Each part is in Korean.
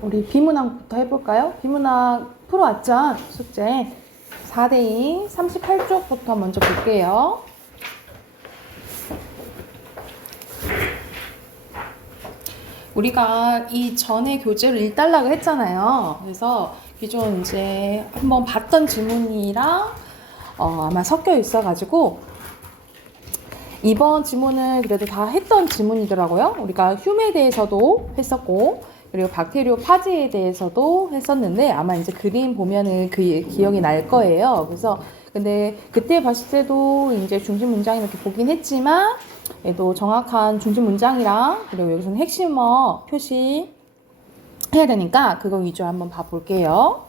우리 비문학부터 해볼까요? 비문학 풀어왔죠? 숙제 4대2 38쪽부터 먼저 볼게요. 우리가 이 전에 교재를 일단락을 했잖아요. 그래서 기존 이제 한번 봤던 지문이랑 아마 섞여 있어가지고 이번 지문은 그래도 다 했던 지문이더라고요. 우리가 흉에 대해서도 했었고 그리고 박테리오 파지에 대해서도 했었는데 아마 이제 그림 보면은 그 기억이 날 거예요. 그래서 근데 그때 봤을 때도 이제 중심 문장 이렇게 보긴 했지만 또 정확한 중심 문장이랑 그리고 여기서는 핵심어 표시 해야 되니까 그거 위주로 한번 봐볼게요.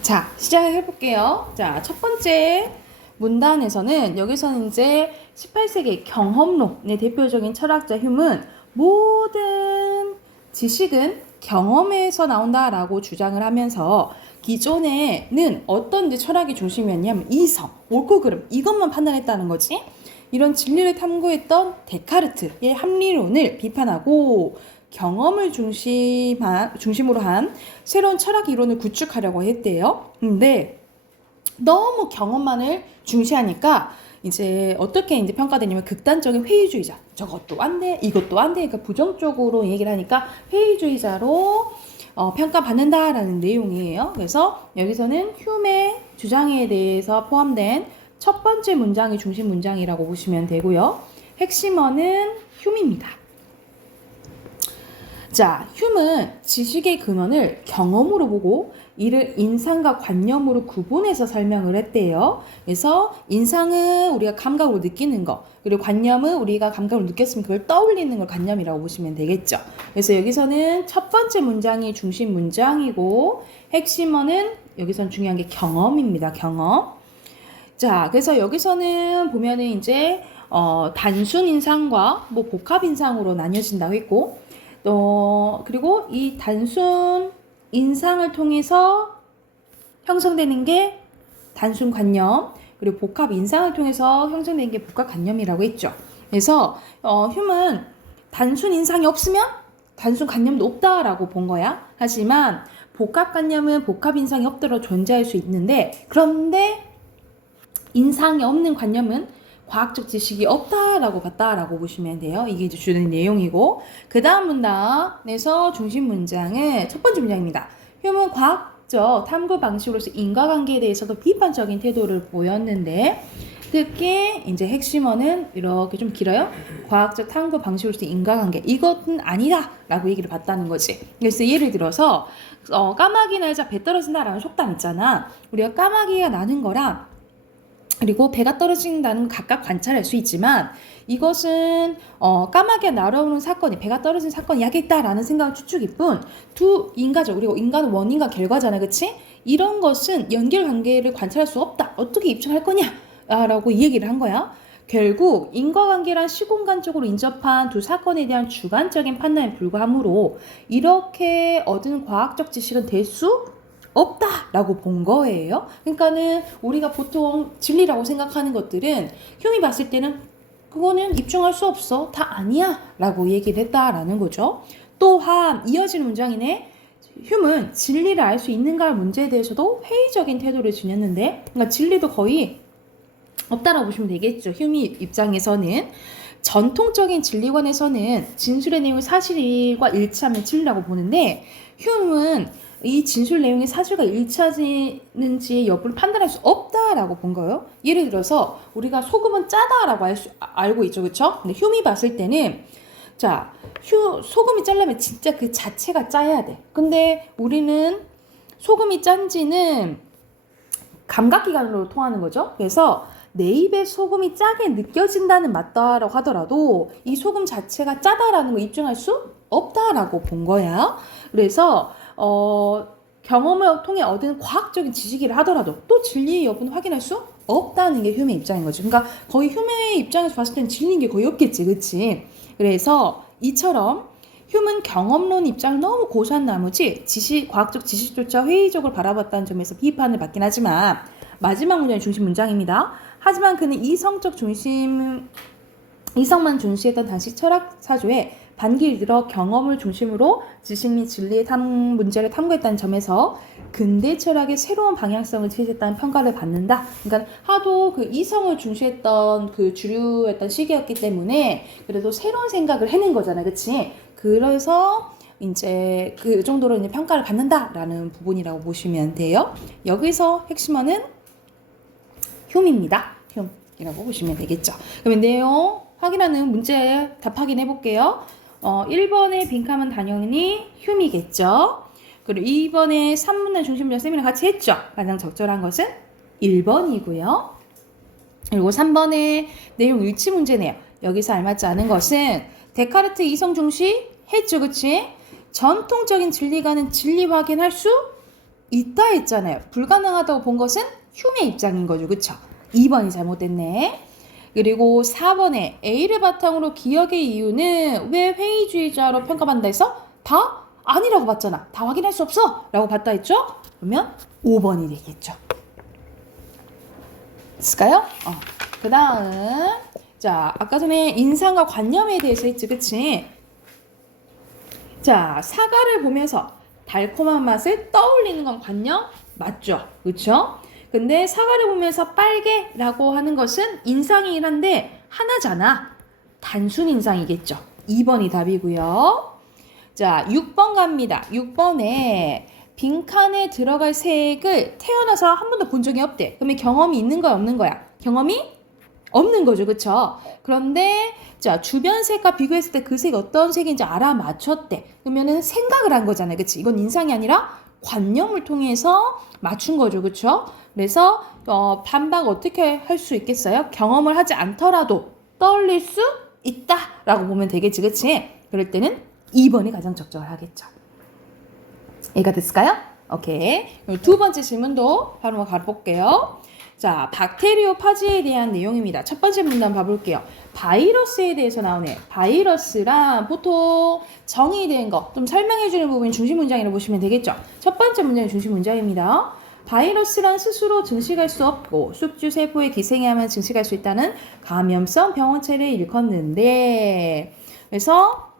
자, 시작해 볼게요. 자, 첫 번째 문단에서는 여기서는 이제 18세기 경험론의 대표적인 철학자 휴문 모든 지식은 경험에서 나온다라고 주장을 하면서 기존에는 어떤 이제 철학의 중심이었냐면 이성, 옳고 그름 이것만 판단했다는 거지. 이런 진리를 탐구했던 데카르트의 합리론을 비판하고 경험을 중심으로 한 새로운 철학 이론을 구축하려고 했대요. 근데 너무 경험만을 중시하니까 이제 어떻게 이제 평가되냐면 극단적인 회의주의자. 저것도 안 돼, 이것도 안 돼. 그러니까 부정적으로 얘기를 하니까 회의주의자로 평가받는다라는 내용이에요. 그래서 여기서는 휴메 주장에 대해서 포함된 첫 번째 문장이 중심 문장이라고 보시면 되고요. 핵심어는 휴입니다. 자, 휴은 지식의 근원을 경험으로 보고 이를 인상과 관념으로 구분해서 설명을 했대요. 그래서 인상은 우리가 감각으로 느끼는 거, 그리고 관념은 우리가 감각으로 느꼈으면 그걸 떠올리는 걸 관념이라고 보시면 되겠죠. 그래서 여기서는 첫 번째 문장이 중심 문장이고 핵심어는 여기선 중요한 게 경험입니다. 경험. 자, 그래서 여기서는 보면은 이제 단순 인상과 뭐 복합 인상으로 나뉘어진다고 했고 그리고 이 단순 인상을 통해서 형성되는 게 단순 관념, 그리고 복합 인상을 통해서 형성되는 게 복합 관념이라고 했죠. 그래서 휴은 단순 인상이 없으면 단순 관념도 없다라고 본 거야. 하지만 복합 관념은 복합 인상이 없도록 존재할 수 있는데 그런데 인상이 없는 관념은 과학적 지식이 없다라고 봤다라고 보시면 돼요. 이게 이제 주는 내용이고 그 다음 문단에서 중심 문장은 첫 번째 문장입니다. 휴은 과학적 탐구 방식으로서 인과관계에 대해서도 비판적인 태도를 보였는데 특히 이제 핵심어는 이렇게 좀 길어요. 과학적 탐구 방식으로서 인과관계 이것은 아니다라고 얘기를 봤다는 거지. 그래서 예를 들어서 까마귀 날자 배 떨어진다라는 속담 있잖아. 우리가 까마귀가 나는 거랑 그리고 배가 떨어진다는 건 각각 관찰할 수 있지만 이것은 까마귀가 날아오는 사건이 배가 떨어진 사건이 약있다라는 생각을 추측일 뿐 두 인과죠. 그리고 인간은 원인과 결과잖아. 그치? 이런 것은 연결관계를 관찰할 수 없다. 어떻게 입증할 거냐? 라고 얘기를 한 거야. 결국 인과관계란 시공간적으로 인접한 두 사건에 대한 주관적인 판단에 불과하므로 이렇게 얻은 과학적 지식은 될 수 없다라고 본 거예요. 그러니까는 우리가 보통 진리라고 생각하는 것들은 흉이 봤을 때는 그거는 입증할 수 없어. 다 아니야. 라고 얘기를 했다라는 거죠. 또한 이어지는 문장이네. 흉은 진리를 알 수 있는가 문제에 대해서도 회의적인 태도를 지녔는데 그러니까 진리도 거의 없다라고 보시면 되겠죠. 흉이 입장에서는 전통적인 진리관에서는 진술의 내용이 사실과 일치하면 진리라고 보는데 흉은 이 진술 내용이 사실과 일치하는지 여부를 판단할 수 없다라고 본 거예요. 예를 들어서 우리가 소금은 짜다라고 알고 있죠, 그렇죠? 근데 휴미 봤을 때는 자, 소금이 짜려면 진짜 그 자체가 짜야 돼. 근데 우리는 소금이 짠지는 감각기관으로 통하는 거죠. 그래서 내 입에 소금이 짜게 느껴진다는 맞다라고 하더라도 이 소금 자체가 짜다라는 걸 입증할 수 없다라고 본 거야. 그래서 경험을 통해 얻은 과학적인 지식이라 하더라도 또 진리의 여부는 확인할 수 없다는 게 휴메의 입장인 거죠. 그러니까 거의 휴메의 입장에서 봤을 때는 진리인 게 거의 없겠지, 그치? 그래서 이처럼 휴은 경험론 입장을 너무 고수한 나머지 과학적 지식조차 회의적으로 바라봤다는 점에서 비판을 받긴 하지만 마지막 문장이 중심 문장입니다. 하지만 그는 이성만 중시했던 당시 철학 사조에 반기를 들어 경험을 중심으로 지식 및 진리의 문제를 탐구했다는 점에서 근대 철학의 새로운 방향성을 제시했다는 평가를 받는다. 그러니까 하도 그 이성을 중시했던 그 주류였던 시기였기 때문에 그래도 새로운 생각을 해낸 거잖아, 그치? 그래서 이제 그 정도로 이제 평가를 받는다라는 부분이라고 보시면 돼요. 여기서 핵심어는 흉입니다. 흉이라고 보시면 되겠죠. 그러면 내용 확인하는 문제 답 확인해 볼게요. 1번의 빈칸은 당연히 흉이겠죠. 그리고 2번의 3문의 중심문제 쌤이랑 같이 했죠. 가장 적절한 것은 1번이고요. 그리고 3번의 내용 일치 문제네요. 여기서 알맞지 않은 것은 데카르트 이성 중시 했죠, 그치? 전통적인 진리가는 진리 확인할 수 있다 했잖아요. 불가능하다고 본 것은 흉의 입장인 거죠, 그쵸? 2번이 잘못됐네. 그리고 4번에 A를 바탕으로 기억의 이유는 왜 회의주의자로 평가받는다 해서 다 아니라고 봤잖아. 다 확인할 수 없어 라고 봤다 했죠? 그러면 5번이 되겠죠. 있을까요? 그 다음 자, 아까 전에 인상과 관념에 대해서 했지, 그치? 자, 사과를 보면서 달콤한 맛을 떠올리는 건 관념 맞죠? 그쵸? 근데 사과를 보면서 빨개라고 하는 것은 인상이긴 한데 하나잖아. 단순 인상이겠죠. 2번이 답이고요. 자, 6번 갑니다. 6번에 빈칸에 들어갈 색을 태어나서 한 번도 본 적이 없대. 그러면 경험이 있는 거야, 없는 거야? 경험이 없는 거죠, 그쵸? 그런데 자, 주변 색과 비교했을 때 그 색이 어떤 색인지 알아맞혔대. 그러면은 생각을 한 거잖아요, 그치? 이건 인상이 아니라 관념을 통해서 맞춘 거죠, 그쵸? 그래서 반박 어떻게 할 수 있겠어요? 경험을 하지 않더라도 떠올릴 수 있다라고 보면 되겠지, 그치? 그럴 때는 2번이 가장 적절하겠죠. 이해가 됐을까요? 오케이. 두 번째 질문도 바로 가볼게요. 자, 박테리오파지에 대한 내용입니다. 첫 번째 문단 봐볼게요. 바이러스에 대해서 나오네요. 바이러스란 보통 정의된 거, 좀 설명해주는 부분이 중심 문장이라고 보시면 되겠죠. 첫 번째 문장이 중심 문장입니다. 바이러스란 스스로 증식할 수 없고 숙주 세포에 기생하면 증식할 수 있다는 감염성 병원체를 일컫는데, 그래서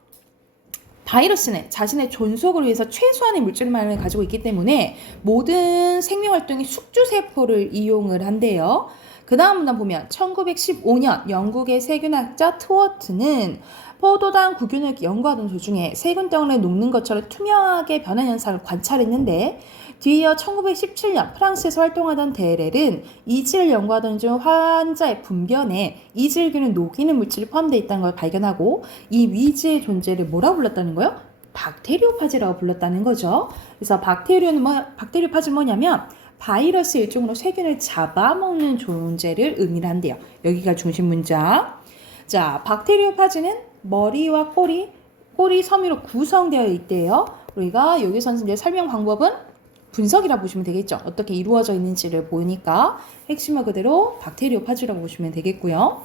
바이러스는 자신의 존속을 위해서 최소한의 물질만을 가지고 있기 때문에 모든 생명활동이 숙주세포를 이용을 한대요. 그 다음 문단 보면 1915년 영국의 세균학자 트워트는 포도당 구균을 연구하던 도중에 세균덩어리를 녹는 것처럼 투명하게 변한 현상을 관찰했는데, 뒤이어 1917년 프랑스에서 활동하던 데렐은 이질을 연구하던 중 환자의 분변에 이질균을 녹이는 물질이 포함되어 있다는 걸 발견하고 이 위지의 존재를 뭐라고 불렀다는 거예요? 박테리오파지라고 불렀다는 거죠. 그래서 박테리오파지는 뭐냐면 바이러스 일종으로 세균을 잡아먹는 존재를 의미한대요. 여기가 중심 문장. 자, 박테리오파지는 머리와 꼬리 섬유로 구성되어 있대요. 우리가 여기서 이제 설명 방법은 분석이라 보시면 되겠죠. 어떻게 이루어져 있는지를 보니까 핵심어 그대로 박테리오파지라고 보시면 되겠고요.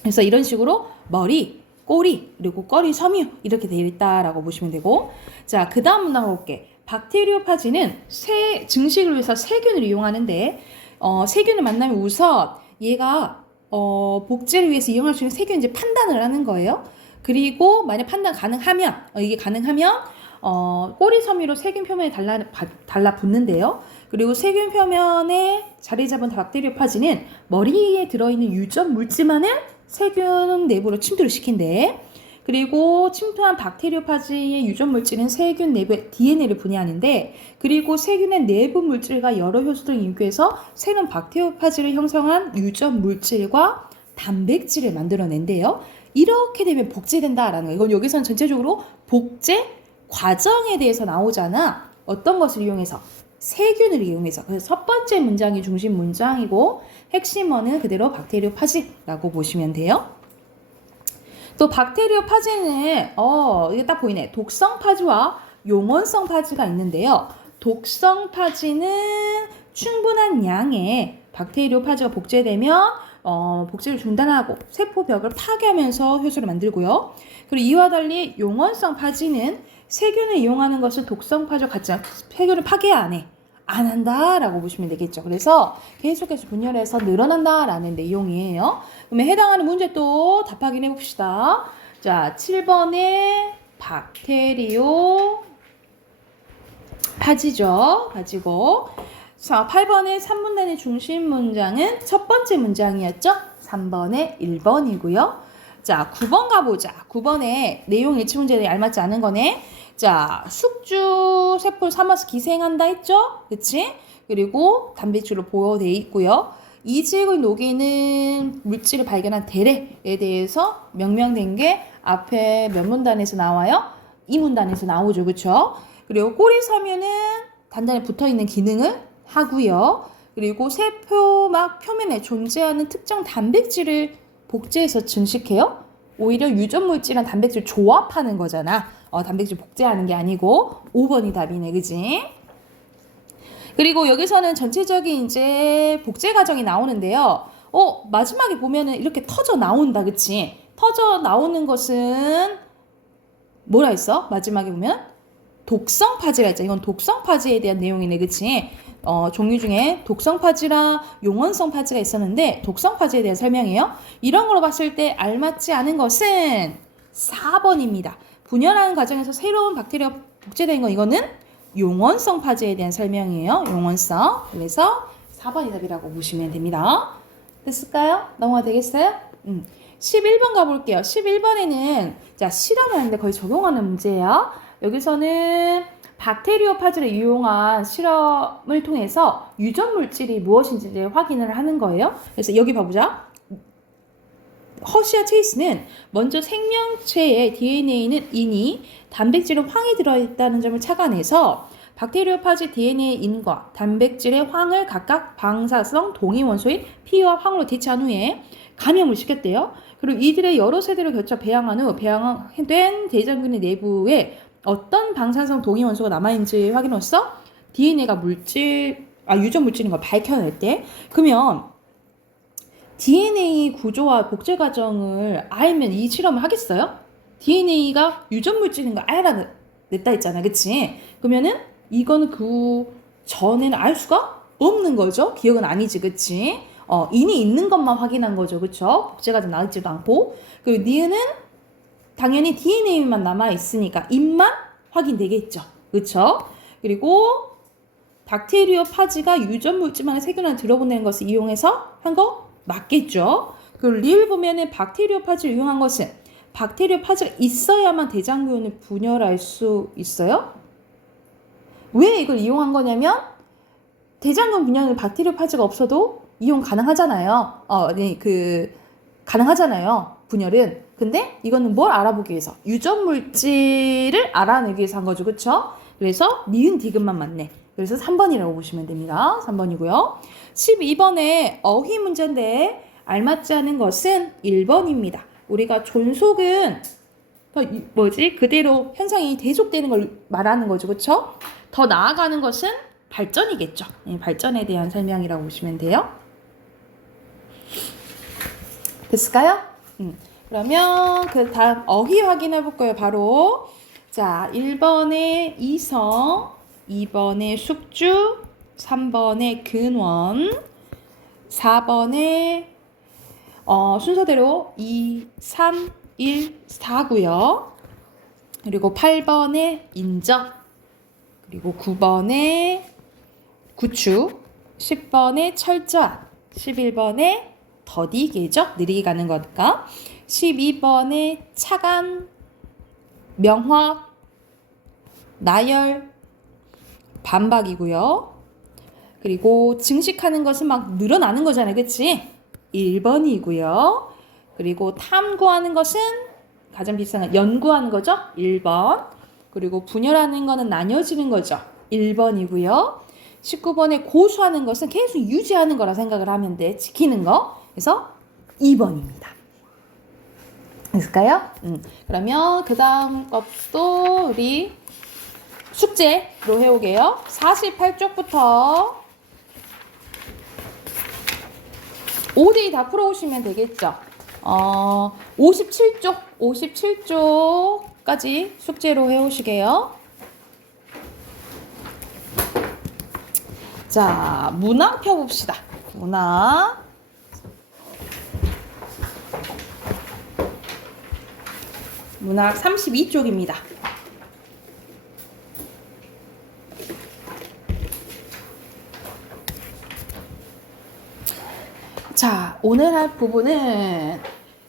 그래서 이런 식으로 머리, 꼬리, 그리고 꺼리, 섬유 이렇게 되어 있다라고 보시면 되고, 자, 그 다음 문장 볼게. 박테리오파지는 증식을 위해서 세균을 이용하는데 세균을 만나면 우선 얘가 복제를 위해서 이용할 수 있는 세균인지 판단을 하는 거예요. 그리고 만약 판단 가능하면 이게 가능하면 꼬리 섬유로 세균 표면에 달라붙는데요. 그리고 세균 표면에 자리 잡은 박테리오파지는 머리에 들어있는 유전 물질만을 세균 내부로 침투를 시킨대. 그리고 침투한 박테리오파지의 유전 물질은 세균 내부의 DNA를 분해하는데, 그리고 세균의 내부 물질과 여러 효소들을 인교해서 새로운 박테리오파지를 형성한 유전 물질과 단백질을 만들어낸대요. 이렇게 되면 복제된다라는 거예요. 이건 여기서는 전체적으로 복제 과정에 대해서 나오잖아. 어떤 것을 이용해서? 세균을 이용해서. 그래서 첫 번째 문장이 중심 문장이고 핵심어는 그대로 박테리오파지라고 보시면 돼요. 또 박테리오파지는 이게 딱 보이네. 독성파지와 용원성파지가 있는데요. 독성파지는 충분한 양의 박테리오파지가 복제되면 복제를 중단하고 세포벽을 파괴하면서 효소를 만들고요. 그리고 이와 달리 용원성 파지는 세균을 이용하는 것을 독성 파지와 같지 않고 세균을 파괴 안 한다라고 보시면 되겠죠. 그래서 계속해서 분열해서 늘어난다라는 내용이에요. 그러면 해당하는 문제 또 답 확인해 봅시다. 자, 7번에 박테리오 파지죠. 가지고. 자, 8번에 3문단의 중심 문장은 첫 번째 문장이었죠. 3번에 1번이고요. 자, 9번 가보자. 9번에 내용 일치 문제에 알맞지 않은 거네. 자, 숙주 세포를 삶아서 기생한다 했죠? 그치? 그리고 단백질로 보호되어 있고요. 이직을 녹이는 물질을 발견한 대례에 대해서 명명된 게 앞에 몇 문단에서 나와요? 이 문단에서 나오죠. 그쵸? 그리고 꼬리 섬유는 단단히 붙어있는 기능을 하고요. 그리고 세포막 표면에 존재하는 특정 단백질을 복제해서 증식해요. 오히려 유전물질이랑 단백질 조합하는 거잖아. 단백질 복제하는 게 아니고 5번이 답이네. 그지? 그리고 여기서는 전체적인 이제 복제 과정이 나오는데요. 마지막에 보면은 이렇게 터져 나온다. 그치? 터져 나오는 것은 뭐라 했어? 마지막에 보면 독성 파지라 했죠. 이건 독성 파지에 대한 내용이네. 그치? 종류 중에 독성 파지랑 용원성 파지가 있었는데 독성 파지에 대한 설명이에요. 이런 걸로 봤을 때 알맞지 않은 것은 4번입니다. 분열하는 과정에서 새로운 박테리아 복제된 거 이거는 용원성 파지에 대한 설명이에요. 용원성. 그래서 4번이 답이라고 보시면 됩니다. 됐을까요? 넘어가 되겠어요? 11번 가볼게요. 11번에는 자, 실험을 하는데 거의 적용하는 문제예요. 여기서는 박테리오 파지를 이용한 실험을 통해서 유전 물질이 무엇인지 확인을 하는 거예요. 그래서 여기 봐보자. 허쉬와 체이스는 먼저 생명체의 DNA는 인이, 단백질은 황이 들어있다는 점을 착안해서 박테리오 파지 DNA 인과 단백질의 황을 각각 방사성 동위원소인 P와 황으로 대체한 후에 감염을 시켰대요. 그리고 이들의 여러 세대를 거쳐 배양한 후 배양된 대장균의 내부에 어떤 방사성 동위원소가 남아있는지 확인으로써 DNA가 유전 물질인 걸 밝혀낼 때, 그러면 DNA 구조와 복제 과정을 알면 이 실험을 하겠어요? DNA가 유전 물질인 걸 알아냈다 했잖아. 그치? 그러면은 이거는 그 전에는 알 수가 없는 거죠. 기억은 아니지. 그치? 인이 있는 것만 확인한 거죠. 그쵸? 복제 과정 나있지도 않고. 그리고 니은은 당연히 DNA만 남아있으니까 인만 확인되겠죠. 그쵸? 그리고 박테리오 파지가 유전 물질만의 세균을 들어보내는 것을 이용해서 한 거 맞겠죠. 그리고 리을 보면은 박테리오 파지를 이용한 것은 박테리오 파지가 있어야만 대장균을 분열할 수 있어요. 왜 이걸 이용한 거냐면 대장균 분열은 박테리오 파지가 없어도 이용 가능하잖아요. 가능하잖아요. 분열은. 근데 이거는 뭘 알아보기 위해서? 유전 물질을 알아내기 위해서 한 거죠. 그쵸? 그래서 니은 디귿만 맞네. 그래서 3번이라고 보시면 됩니다. 3번이고요. 12번에 어휘 문제인데 알맞지 않은 것은 1번입니다. 우리가 존속은 그대로 현상이 계속되는 걸 말하는 거죠. 그쵸? 더 나아가는 것은 발전이겠죠. 발전에 대한 설명이라고 보시면 돼요. 됐을까요? 그러면 그 다음 어휘 확인해 볼 거예요. 바로 자, 1번에 이성, 2번에 숙주, 3번에 근원, 4번에 순서대로 2, 3, 1, 4고요. 그리고 8번에 인적, 그리고 9번에 구축, 10번에 철저함, 11번에 더디게죠. 느리게 가는 거니까. 12번에 차간, 명확, 나열, 반박이고요. 그리고 증식하는 것은 막 늘어나는 거잖아요. 그치? 1번이고요. 그리고 탐구하는 것은 가장 비슷한 건 연구하는 거죠. 1번. 그리고 분열하는 거는 나뉘어지는 거죠. 1번이고요. 19번에 고수하는 것은 계속 유지하는 거라 생각을 하면 돼. 지키는 거. 그래서 2번입니다. 됐을까요? 그러면 그 다음 것도 우리 숙제로 해오게요. 48쪽부터 5대2 다 풀어오시면 되겠죠. 57쪽까지 숙제로 해오시게요. 자, 문항 펴봅시다. 문항. 문학 32쪽입니다. 자, 오늘 할 부분은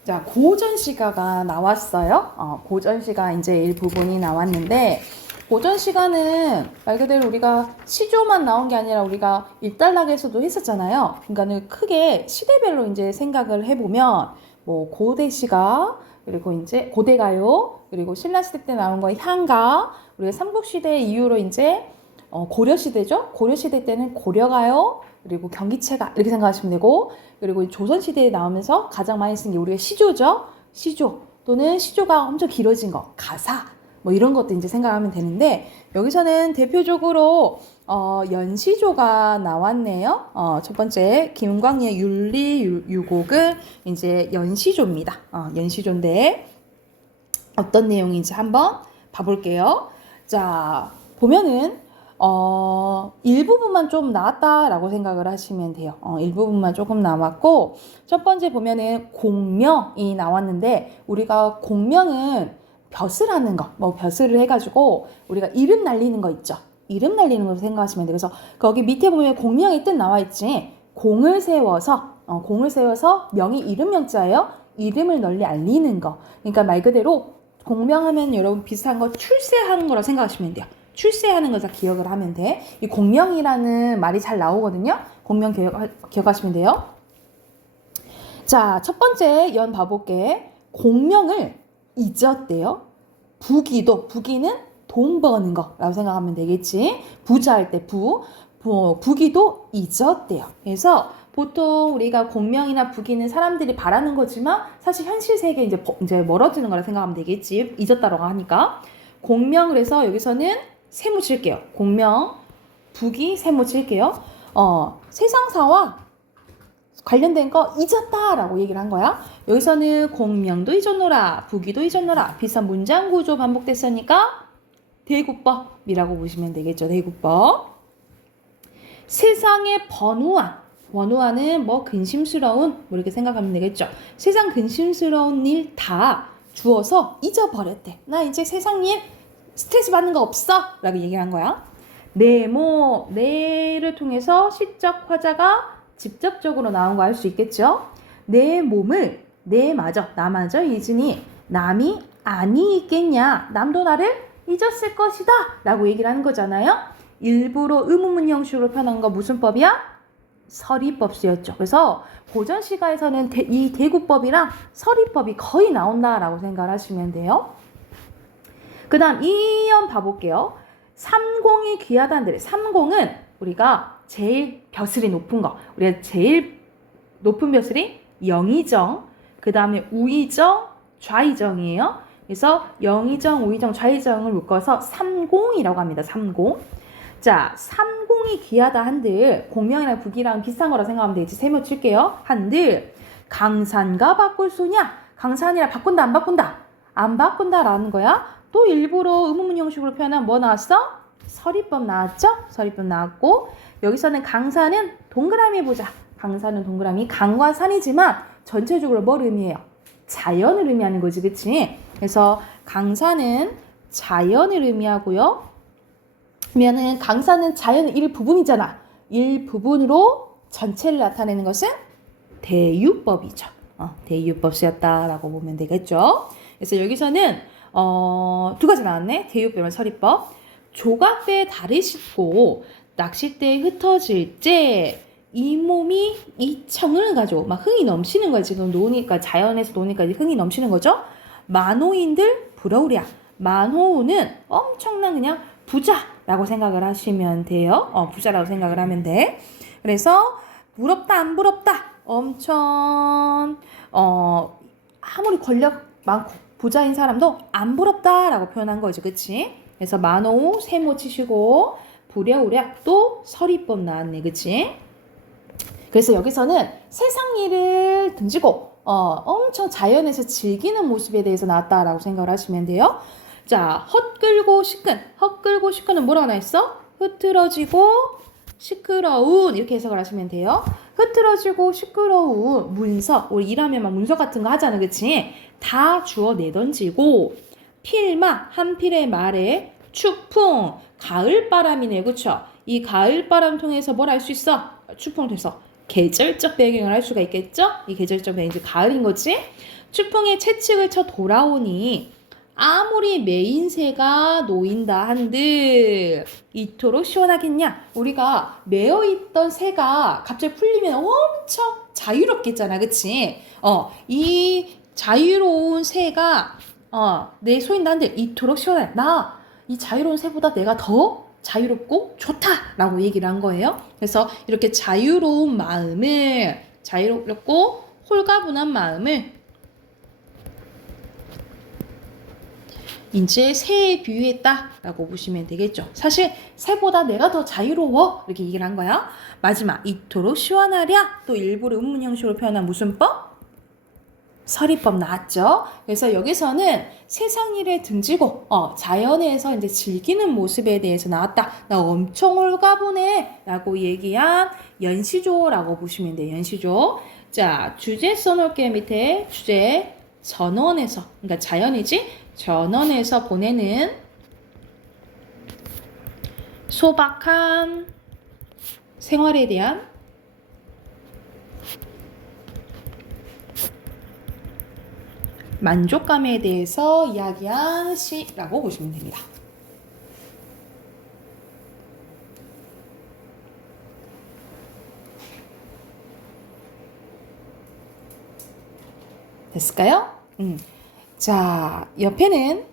자, 고전시가가 나왔어요. 고전시가 이제 일부분이 나왔는데 고전시가는 말 그대로 우리가 시조만 나온 게 아니라 우리가 일단락에서도 했었잖아요. 그러니까는 크게 시대별로 이제 생각을 해보면 뭐 고대시가 그리고 이제 고대가요 그리고 신라시대 때 나온 거 향가 우리가 삼국시대 이후로 이제 고려시대죠. 고려시대 때는 고려가요 그리고 경기체가 이렇게 생각하시면 되고 그리고 조선시대에 나오면서 가장 많이 쓴 게 우리가 시조죠. 시조 또는 시조가 엄청 길어진 거 가사 뭐 이런 것도 이제 생각하면 되는데 여기서는 대표적으로 연시조가 나왔네요. 첫 번째 김광희의 윤리유곡은 이제 연시조입니다. 연시조인데 어떤 내용인지 한번 봐볼게요. 자 보면은 일부분만 좀 나왔다라고 생각을 하시면 돼요. 일부분만 조금 나왔고 첫 번째 보면은 공명이 나왔는데 우리가 공명은 벼슬하는 거, 뭐 벼슬을 해가지고 우리가 이름 날리는 거 있죠. 이름 날리는 거 생각하시면 돼요. 그래서 거기 밑에 보면 공명의 뜻 나와 있지. 공을 세워서 명이 이름 명자예요. 이름을 널리 알리는 거. 그러니까 말 그대로 공명하면 여러분 비슷한 거 출세하는 거라 생각하시면 돼요. 출세하는 거 다 기억을 하면 돼. 이 공명이라는 말이 잘 나오거든요. 공명 기억하시면 돼요. 자, 첫 번째 연 봐볼게. 공명을 잊었대요. 부기는 돈 버는 거라고 생각하면 되겠지. 부자할 때 부기도 잊었대요. 그래서 보통 우리가 공명이나 부기는 사람들이 바라는 거지만 사실 현실 세계에 이제 멀어지는 거라 생각하면 되겠지. 잊었다라고 하니까. 공명을 해서 여기서는 세모 칠게요. 공명, 부기, 세모 칠게요. 세상사와 관련된 거 잊었다라고 얘기를 한 거야. 여기서는 공명도 잊었노라, 부기도 잊었노라. 비슷한 문장 구조 반복됐으니까 대구법이라고 보시면 되겠죠. 대구법. 세상의 번우안은 뭐 근심스러운 뭐 이렇게 생각하면 되겠죠. 세상 근심스러운 일 다 주어서 잊어버렸대. 나 이제 세상 일 스트레스 받는 거 없어 라고 얘기를 한 거야. 내를 통해서 시적 화자가 직접적으로 나온 거 알 수 있겠죠. 내 몸을 나마저 잊으니 남이 아니 있겠냐. 남도 나를 잊었을 것이다 라고 얘기를 하는 거잖아요. 일부러 의문문 형식으로 표현한 거 무슨 법이야? 서리법 쓰였죠. 그래서 고전시가에서는 이 대구법이랑 서리법이 거의 나온다라고 생각을 하시면 돼요. 그 다음 2연 봐볼게요. 삼공이 귀하다는 데 삼공은 우리가 제일 벼슬이 높은 거. 우리가 제일 높은 벼슬이 영의정, 그 다음에 우의정, 좌의정이에요. 그래서 영의정, 우의정, 좌의정을 묶어서 삼공이라고 합니다. 삼공. 자, 삼공이 귀하다 한들 공명이랑 부기랑 비슷한 거라 생각하면 되겠지. 세모 칠게요. 한들 강산과 바꿀 소냐? 강산이라 바꾼다 안 바꾼다? 안 바꾼다라는 거야. 또 일부러 의문문 형식으로 표현한 뭐 나왔어? 서리법 나왔죠? 서리법 나왔고 여기서는 강산은 동그라미 보자. 강산은 동그라미 강과 산이지만 전체적으로 뭘 의미해요? 자연을 의미하는 거지, 그치? 그래서 강산은 자연을 의미하고요. 그러면은 강산은 자연의 일부분이잖아. 일부분으로 전체를 나타내는 것은 대유법이죠. 대유법 쓰였다라고 보면 되겠죠. 그래서 여기서는 두 가지 나왔네. 대유법과 서리법. 조각배에 달을 싣고 낚싯대에 흩어질 때 이 몸이 이 청을 가지고 막 흥이 넘치는 거야. 지금 노니까 자연에서 노니까 흥이 넘치는 거죠. 만호인들 부러우랴. 만호는 엄청난 그냥 부자라고 생각을 하시면 돼요. 부자라고 생각을 하면 돼. 그래서 부럽다 안 부럽다. 엄청 아무리 권력 많고 부자인 사람도 안 부럽다라고 표현한 거죠. 그치? 그래서 만호 세모 치시고 부려우랴 또 서리법 나왔네. 그치? 그래서 여기서는 세상 일을 등지고 엄청 자연에서 즐기는 모습에 대해서 나왔다라고 생각을 하시면 돼요. 자, 헛끌고 시큰은 뭐라고 나있어? 흐트러지고 시끄러운 이렇게 해석을 하시면 돼요. 흐트러지고 시끄러운 문서, 우리 일하면 막 문서 같은 거 하잖아, 그치? 다 주워 내던지고 필마, 한필의 말에 추풍, 가을바람이네. 그쵸? 이 가을바람 통해서 뭘 알 수 있어? 추풍 통해서 계절적 배경을 할 수가 있겠죠? 이 계절적 배경이 이제 가을인 거지? 추풍에 채찍을 쳐 돌아오니 아무리 매인새가 놓인다 한들 이토록 시원하겠냐? 우리가 매어있던 새가 갑자기 풀리면 엄청 자유롭겠잖아. 그치? 이 자유로운 새가 내 소인다 한들 이토록 시원해. 나 이 자유로운 새보다 내가 더 자유롭고 좋다라고 얘기를 한 거예요. 그래서 이렇게 자유로운 마음을, 자유롭고 홀가분한 마음을 이제 새에 비유했다라고 보시면 되겠죠. 사실 새보다 내가 더 자유로워 이렇게 얘기를 한 거야. 마지막 이토록 시원하랴 또 일부러 의문 형식으로 표현한 무슨 법? 서리법 나왔죠. 그래서 여기서는 세상 일에 등지고 자연에서 이제 즐기는 모습에 대해서 나왔다. 나 엄청 홀가분해 라고 얘기한 연시조라고 보시면 돼요. 연시조. 자, 주제 써놓을게요. 밑에 주제 전원에서, 그러니까 자연이지? 전원에서 보내는 소박한 생활에 대한 만족감에 대해서 이야기한 시라고 보시면 됩니다. 됐을까요? 자, 옆에는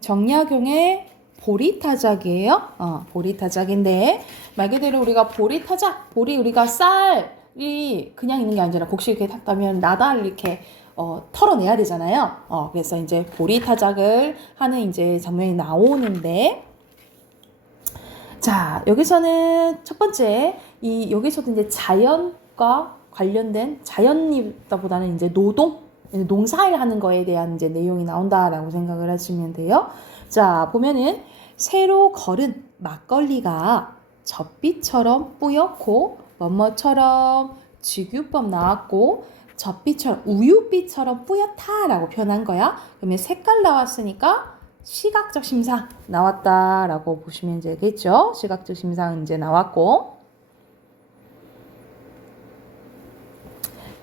정약용의 보리타작이에요. 보리타작인데 말 그대로 우리가 보리타작, 보리 우리가 쌀이 그냥 있는 게 아니라 곡식 이렇게 탔다면 나달 이렇게 털어내야 되잖아요. 그래서 이제 보리타작을 하는 이제 장면이 나오는데, 자, 여기서는 첫 번째, 여기서도 이제 자연과 관련된 자연이보다는 이제 농사일 하는 거에 대한 이제 내용이 나온다라고 생각을 하시면 돼요. 자, 보면은 새로 걸은 막걸리가 젖빛처럼 뿌옇고 뭐뭐처럼 직유법 나왔고 젖빛처럼 우유빛처럼 뿌옇다라고 표현한 거야. 그러면 색깔 나왔으니까 시각적 심상 나왔다라고 보시면 되겠죠. 시각적 심상 이제 나왔고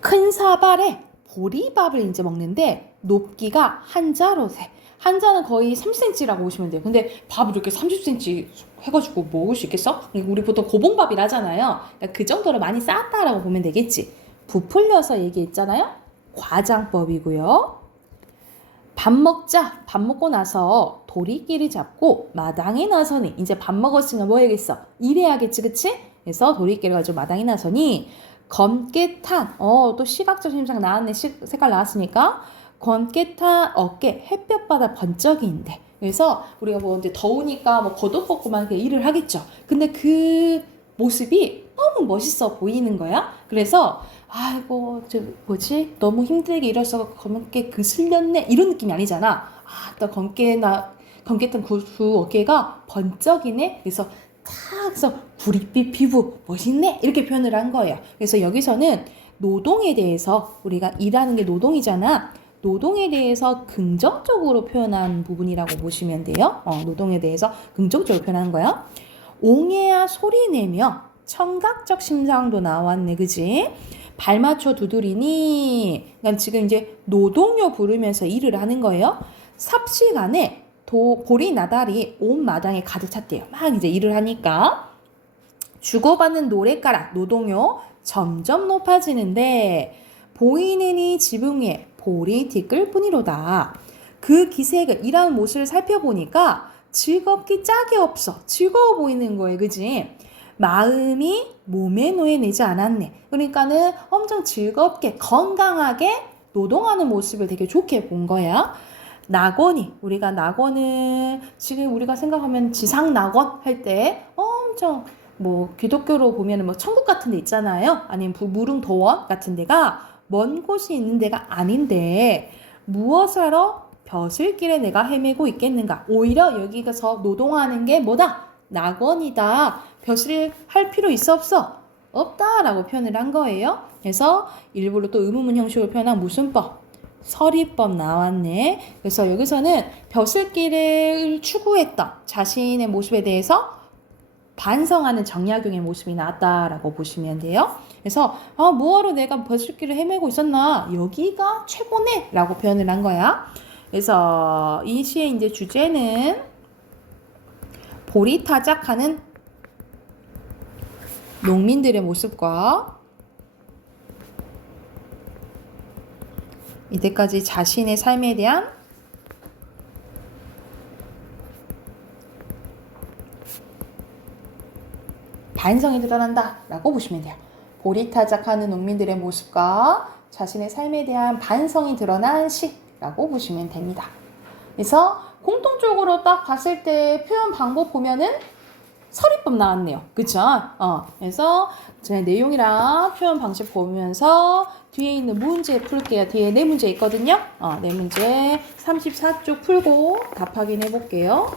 큰 사발에 보리밥을 이제 먹는데 높기가 한 자로 세. 한 자는 거의 3cm라고 보시면 돼요. 근데 밥을 이렇게 30cm 해가지고 먹을 수 있겠어? 우리 보통 고봉밥이라 하잖아요. 그러니까 그 정도로 많이 쌓았다라고 보면 되겠지. 부풀려서 얘기했잖아요. 과장법이고요. 밥 먹자. 밥 먹고 나서 도리끼리 잡고 마당에 나서니 이제 밥 먹었으면 뭐 해야겠어? 일해야겠지, 그치? 그래서 도리끼리 가지고 마당에 나서니 검게 탄, 또 시각적 심상 나왔네. 색깔 나왔으니까 검게 탄 어깨 햇볕바다 번쩍이인데. 그래서 우리가 뭐 이제 더우니까 뭐 겉옷 벗고 막 일을 하겠죠. 근데 그 모습이 너무 멋있어 보이는 거야. 그래서 아이고 뭐지 너무 힘들게 일어서 검게 그슬렸네 이런 느낌이 아니잖아. 또 검게 탄 그 어깨가 번쩍이네. 그래서 탁 해서 구릿빛 피부 멋있네 이렇게 표현을 한 거예요. 그래서 여기서는 노동에 대해서 우리가 일하는 게 노동이잖아. 노동에 대해서 긍정적으로 표현한 부분이라고 보시면 돼요. 노동에 대해서 긍정적으로 표현한 거야. 옹해야 소리 내며 청각적 심상도 나왔네, 그지? 발 맞춰 두드리니, 그러니까 지금 이제 노동요 부르면서 일을 하는 거예요. 삽시간에 보리 나달이 온 마당에 가득 찼대요. 막 이제 일을 하니까 주고받는 노랫가락 노동요 점점 높아지는데 보이는 이 지붕 위에 보리 티끌 뿐이로다. 그 기색을 일하는 모습을 살펴보니까 즐겁기 짝이 없어. 즐거워 보이는 거예요. 그지? 마음이 몸에 놓여내지 않았네. 그러니까는 엄청 즐겁게 건강하게 노동하는 모습을 되게 좋게 본 거야. 낙원이 우리가 낙원은 지금 우리가 생각하면 지상 낙원 할 때 엄청 뭐 기독교로 보면은 뭐 천국 같은 데 있잖아요. 아니면 무릉도원 같은 데가 먼 곳이 있는 데가 아닌데 무엇을 하러 벼슬길에 내가 헤매고 있겠는가. 오히려 여기 가서 노동하는 게 뭐다? 낙원이다. 벼슬을 할 필요 있어 없어? 없다라고 표현을 한 거예요. 그래서 일부러 또 의문문 형식으로 표현한 무슨 법? 서리법 나왔네. 그래서 여기서는 벼슬길을 추구했던 자신의 모습에 대해서 반성하는 정약용의 모습이 나왔다라고 보시면 돼요. 그래서 뭐하러 내가 벼슬길을 헤매고 있었나? 여기가 최고네! 라고 표현을 한 거야. 그래서 이 시의 이제 주제는 보리타작하는 농민들의 모습과 이때까지 자신의 삶에 대한 반성이 드러난다 라고 보시면 돼요. 보리타작하는 농민들의 모습과 자신의 삶에 대한 반성이 드러난 시라고 보시면 됩니다. 그래서 공통적으로 딱 봤을 때 표현 방법 보면은 서리법 나왔네요. 그쵸? 그래서 제 내용이랑 표현 방식 보면서 뒤에 있는 문제 풀게요. 뒤에 네 문제 있거든요. 네 문제 34쪽 풀고 답 확인해 볼게요.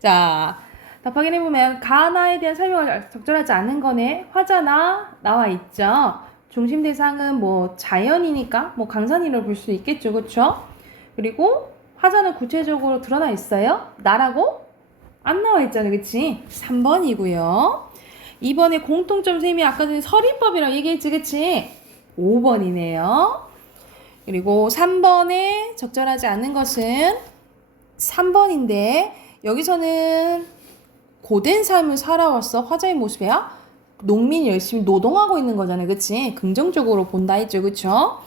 자, 답 확인해보면 가나에 대한 설명을 적절하지 않은 거네. 화자나 나와 있죠. 중심 대상은 뭐 자연이니까 뭐 강산이라고 볼 수 있겠죠. 그쵸? 그리고 화자는 구체적으로 드러나 있어요. 나라고? 안 나와 있잖아요. 그치? 3번이고요. 2번에 공통점 셈이 아까 전에 서리법이라고 얘기했지. 그치? 5번이네요. 그리고 3번에 적절하지 않은 것은 3번인데 여기서는 고된 삶을 살아왔어. 화자의 모습이야. 농민이 열심히 노동하고 있는 거잖아요. 그치? 긍정적으로 본다 했죠. 그쵸?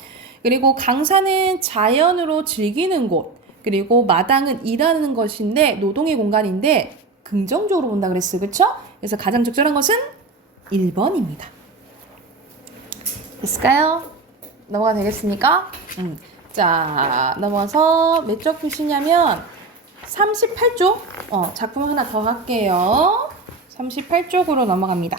그리고 강사는 자연으로 즐기는 곳. 그리고 마당은 일하는 것인데 노동의 공간인데 긍정적으로 본다 그랬어요. 그쵸? 그래서 가장 적절한 것은 1번입니다. 됐을까요? 넘어가 되겠습니까? 자, 넘어가서 몇 쪽 푸시냐면 38쪽 작품 하나 더 할게요. 38쪽으로 넘어갑니다.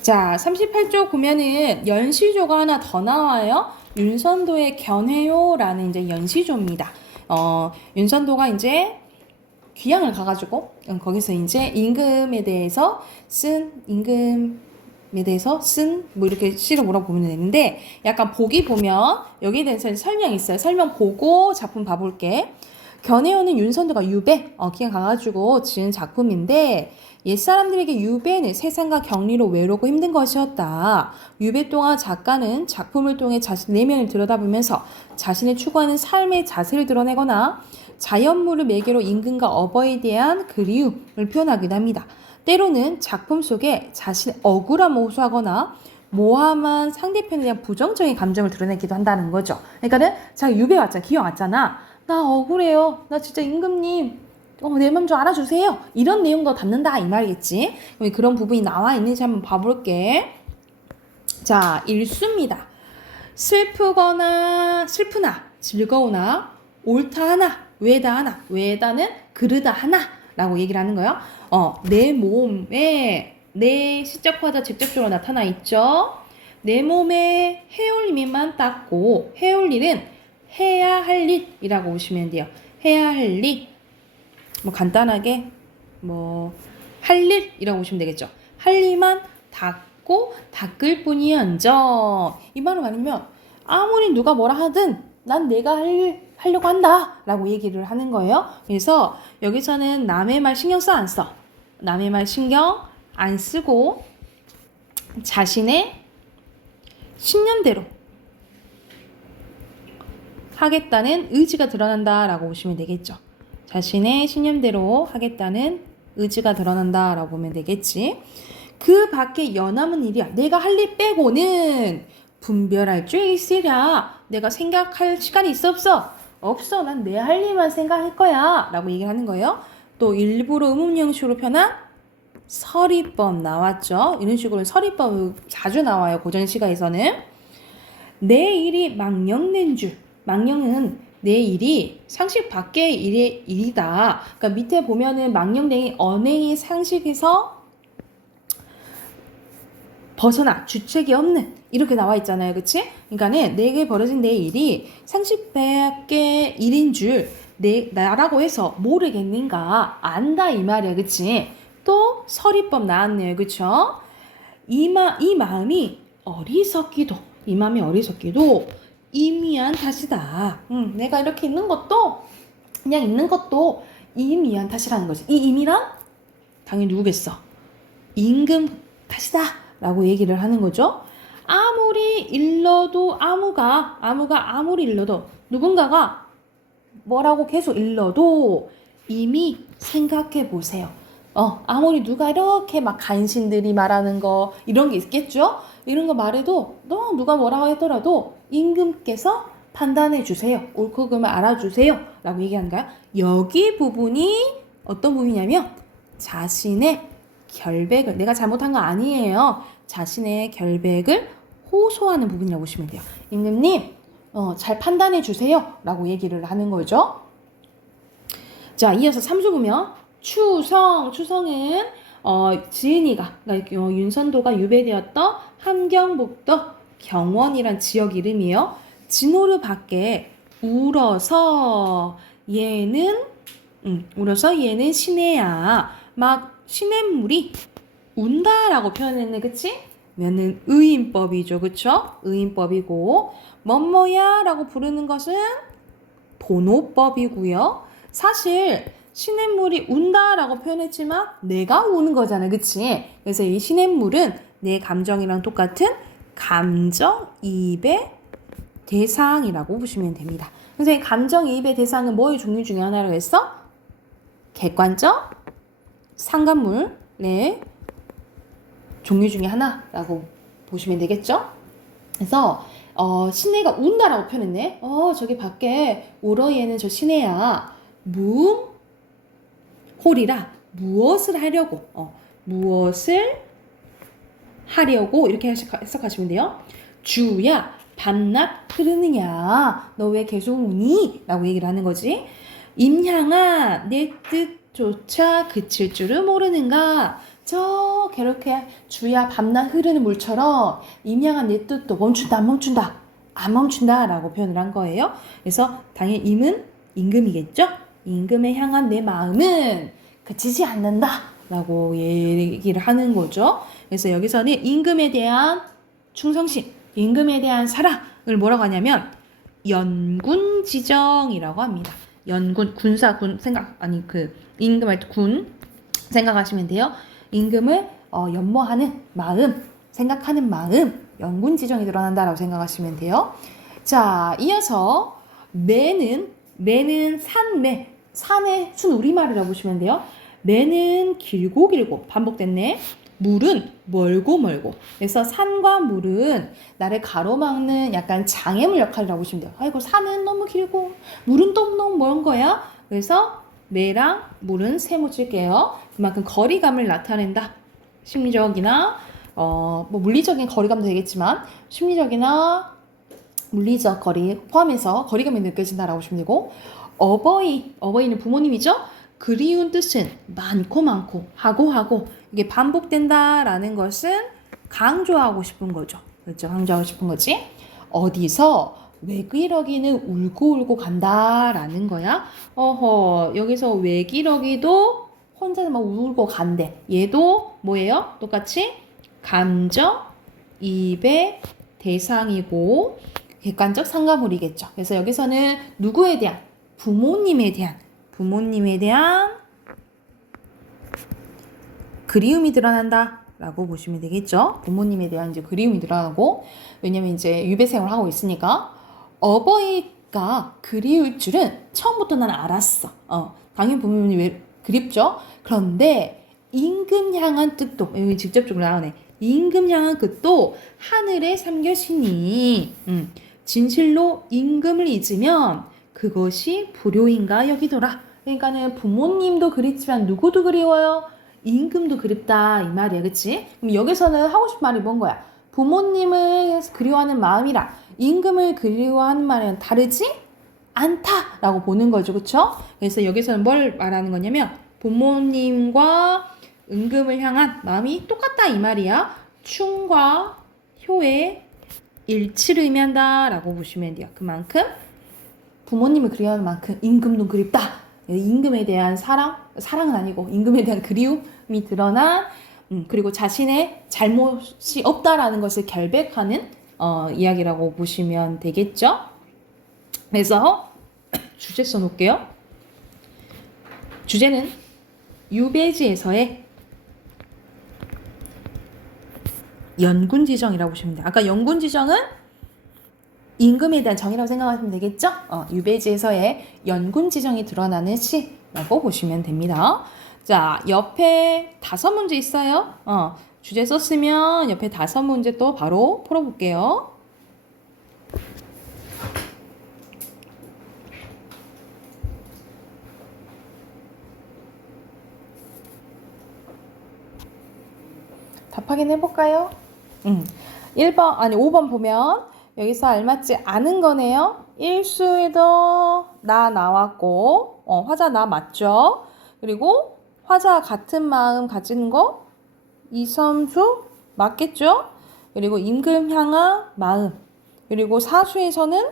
자, 38쪽 보면은 연시조가 하나 더 나와요. 윤선도의 견해요라는 이제 연시조입니다. 윤선도가 이제 귀향을 가가지고 거기서 이제 임금에 대해서 쓴 뭐 이렇게 시를 물어보면 되는데 약간 보기 보면 여기에 대해서 설명이 있어요. 설명 보고 작품 봐볼게. 견해요는 윤선도가 유배 귀향 가가지고 지은 작품인데 옛사람들에게 유배는 세상과 격리로 외롭고 힘든 것이었다. 유배 동안 작가는 작품을 통해 자신 내면을 들여다보면서 자신이 추구하는 삶의 자세를 드러내거나 자연물을 매개로 임금과 어버이에 대한 그리움을 표현하기도 합니다. 때로는 작품 속에 자신의 억울함을 호소하거나 모함한 상대편에 대한 부정적인 감정을 드러내기도 한다는 거죠. 그러니까는 자기 유배 왔잖아. 기억 왔잖아. 나 억울해요. 나 진짜 임금님 내 맘 좀 알아주세요. 이런 내용도 담는다 이 말이겠지. 그런 부분이 나와 있는지 한번 봐볼게. 자, 일수입니다. 슬프나 즐거우나 옳다 하나 외다 하나. 외다는 그르다 하나 라고 얘기를 하는 거예요. 내 몸에 내 시적화자 직접적으로 나타나 있죠. 내 몸에 해올 일만 닦고 해올 일은 해야 할 일이라고 보시면 돼요. 해야 할 일. 뭐 간단하게 뭐 할 일이라고 보시면 되겠죠. 할 일만 닦고 닦을 뿐이언정. 이 말은 아니면 아무리 누가 뭐라 하든 난 내가 할 일 하려고 한다 라고 얘기를 하는 거예요. 그래서 여기서는 남의 말 신경 써 안 써? 남의 말 신경 안 쓰고 자신의 신념대로 하겠다는 의지가 드러난다 라고 보시면 되겠죠. 자신의 신념대로 하겠다는 의지가 드러난다 라고 보면 되겠지. 그 밖에 연함은 일이야. 내가 할 일 빼고는 분별할 줄 있으랴. 내가 생각할 시간이 있어 없어? 없어. 난 내 할 일만 생각할 거야 라고 얘기를 하는 거예요. 또 일부러 의문형식으로 표현한 서리법 나왔죠. 이런 식으로 서리법 자주 나와요. 고전 시가에서는. 내 일이 망령된 줄. 망령은 내 일이 상식 밖의 일이다. 그러니까 밑에 보면은 망령댕이 언행이 상식에서 벗어나 주책이 없는 이렇게 나와 있잖아요. 그치? 그러니까는 내게 벌어진 내 일이 상식밖의 일인 줄 나라고 해서 모르겠는가 안다 이 말이야. 그치? 또 서리법 나왔네요. 그쵸? 이 마음이 어리석기도 이 마음이 어리석기도 이미한 탓이다. 내가 이렇게 있는 것도 그냥 있는 것도 이미한 탓이라는 거지. 이 이미란 당연히 누구겠어? 임금 탓이다 라고 얘기를 하는 거죠. 아무리 일러도 아무가 아무리 일러도 누군가가 뭐라고 계속 일러도 이미 생각해 보세요. 아무리 누가 이렇게 막 간신들이 말하는 거 이런 게 있겠죠? 이런 거 말해도 누가 뭐라고 하더라도 임금께서 판단해 주세요. 옳고 그름을 알아주세요. 라고 얘기하는 거야. 여기 부분이 어떤 부분이냐면 자신의 결백을 내가 잘못한 거 아니에요. 자신의 결백을 호소하는 부분이라고 보시면 돼요. 임금님 잘 판단해 주세요. 라고 얘기를 하는 거죠. 자, 이어서 3주 보면 추성은 지은이가 그러니까 윤선도가 유배되었던 함경북도 경원이란 지역 이름이에요. 진호르 밖에 울어서 얘는 시내야 막 시냇물이 운다라고 표현했네. 그치? 면은 의인법이죠. 그쵸? 의인법이고 뭐뭐야 라고 부르는 것은 본호법이고요. 사실 시냇물이 운다라고 표현했지만 내가 우는 거잖아요. 그치? 그래서 이 시냇물은 내 감정이랑 똑같은 감정이입의 대상이라고 보시면 됩니다. 그래서 이 감정이입의 대상은 뭐의 종류 중에 하나라고 했어? 객관적 상간물의 종류 중에 하나라고 보시면 되겠죠? 그래서 시내가 운다라고 표현했네. 저기 밖에 우러 얘는 저 시내야. 홀이라 무엇을 하려고 이렇게 해석하시면 돼요. 주야 밤낮 흐르느냐 너 왜 계속 우니? 라고 얘기를 하는 거지. 임향아 내 뜻조차 그칠 줄을 모르는가. 그렇게 주야 밤낮 흐르는 물처럼 임향아 내 뜻도 안 멈춘다 라고 표현을 한 거예요. 그래서 당연히 임은 임금이겠죠. 임금에 향한 내 마음은 그치지 않는다 라고 얘기를 하는 거죠. 그래서 여기서는 임금에 대한 충성심, 임금에 대한 사랑을 뭐라고 하냐면 연군지정이라고 합니다. 연군, 군사군 임금할 때 군 생각하시면 돼요. 임금을 연모하는 마음, 생각하는 마음, 연군지정이 드러난다라고 생각하시면 돼요. 자, 이어서 매는 산의 순 우리말이라고 보시면 돼요. 매는 길고 반복됐네. 물은 멀고 그래서 산과 물은 나를 가로막는 약간 장애물 역할이라고 보시면 돼요. 아이고 산은 너무 길고 물은 또 너무 먼 거야. 그래서 매랑 물은 세모 칠게요. 그만큼 거리감을 나타낸다. 심리적이나 물리적인 거리감도 되겠지만 심리적이나 물리적 거리 포함해서 거리감이 느껴진다라고 보시면 되고, 어버이는 부모님이죠. 그리운 뜻은 많고 하고 이게 반복된다라는 것은 강조하고 싶은 거죠. 그렇죠? 강조하고 싶은 거지. 어디서 외기러기는 울고 간다라는 거야. 여기서 외기러기도 혼자 막 울고 간대. 얘도 뭐예요? 똑같이 감정 입의 대상이고 객관적 상가물이겠죠. 그래서 여기서는 누구에 대한? 부모님에 대한 그리움이 드러난다 라고 보시면 되겠죠. 부모님에 대한 이제 그리움이 드러나고, 왜냐면 이제 유배생활을 하고 있으니까 어버이가 그리울 줄은 처음부터 난 알았어. 당연히 부모님이 왜 그립죠. 그런데 임금 향한 뜻도 여기 직접적으로 나오네. 임금 향한 뜻도 하늘에 삼겨시니 진실로 임금을 잊으면 그것이 불효인가 여기더라. 그러니까는 부모님도 그립지만 누구도 그리워요? 임금도 그립다 이 말이야. 그치? 그럼 여기서는 하고 싶은 말이 뭔 거야? 부모님을 그리워하는 마음이랑 임금을 그리워하는 말은 다르지 않다라고 보는 거죠. 그쵸? 그래서 여기서는 뭘 말하는 거냐면 부모님과 임금을 향한 마음이 똑같다 이 말이야. 충과 효의 일치를 의미한다 라고 보시면 돼요. 그만큼 부모님을 그리워하는 만큼 임금도 그립다. 임금에 대한 사랑은 아니고 임금에 대한 그리움이 드러난 그리고 자신의 잘못이 없다라는 것을 결백하는 이야기라고 보시면 되겠죠. 그래서 주제 써놓을게요. 주제는 유배지에서의 연군지정이라고 보시면 돼요. 아까 연군지정은 임금에 대한 정의라고 생각하시면 되겠죠? 유배지에서의 연군지정이 드러나는 시라고 보시면 됩니다. 자, 옆에 5문제 있어요. 주제 썼으면 옆에 5문제 또 바로 풀어볼게요. 답 확인해볼까요? 5번 보면 여기서 알맞지 않은 거네요. 일수에도 나 나왔고 화자 나 맞죠? 그리고 화자 같은 마음 가지는 거 이섬수 맞겠죠? 그리고 임금 향한 마음 그리고 사수에서는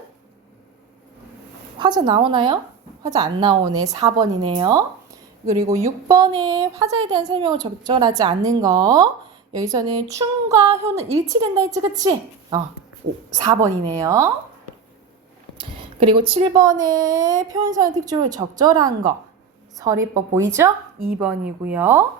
화자 나오나요? 화자 안 나오네. 4번이네요. 그리고 6번에 화자에 대한 설명을 적절하지 않는 거 여기서는 충과 효는 일치된다 했지 그치? 4번이네요. 그리고 7번에 표현사의 특징을 적절한 거 서리법 보이죠? 2번이고요.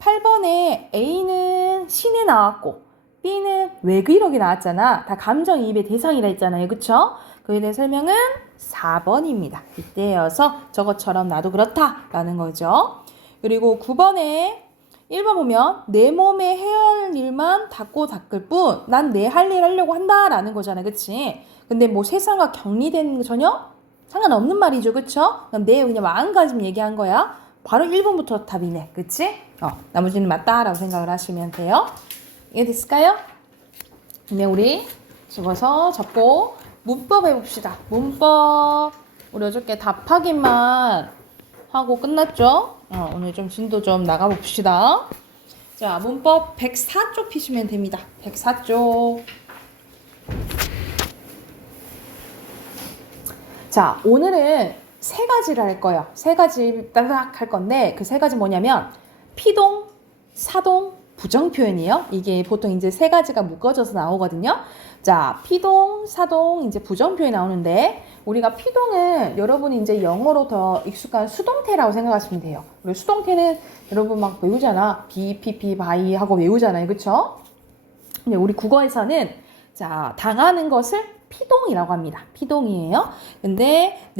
8번에 A는 신에 나왔고 B는 외기록이 나왔잖아. 다 감정이입의 대상이라 했잖아요. 그쵸? 그에 대한 설명은 4번입니다. 이때여서 저것처럼 나도 그렇다라는 거죠. 그리고 9번에 1번 보면 내 몸에 해야 할 일만 닦고 닦을 뿐 난 내 할 일 하려고 한다라는 거잖아. 그치? 근데 뭐 세상과 격리되는 거 전혀 상관없는 말이죠. 그쵸? 그럼 내 그냥 마음가짐 얘기한 거야. 바로 1번부터 답이네. 그치? 나머지는 맞다라고 생각을 하시면 돼요. 이해됐을까요? 그러면 우리 접어서 접고 문법 해봅시다. 문법 우리 어저께 답 확인만 하고 끝났죠? 오늘 좀 진도 좀 나가봅시다. 자, 문법 104쪽 피시면 됩니다. 104쪽. 자, 오늘은 3가지를 할 거예요. 3가지 따닥 할 건데 그 3가지 뭐냐면 피동, 사동, 부정표현이에요. 이게 보통 이제 3가지가 묶어져서 나오거든요. 자, 피동, 사동, 이제 부정표현이 나오는데 우리가 피동은 여러분이 이제 영어로 더 익숙한 수동태라고 생각하시면 돼요. 그리고 수동태는 여러분 막 외우잖아. be, pp, by 하고 외우잖아요. 그쵸? 근데 우리 국어에서는 자, 당하는 것을 피동이라고 합니다. 피동이에요. 근데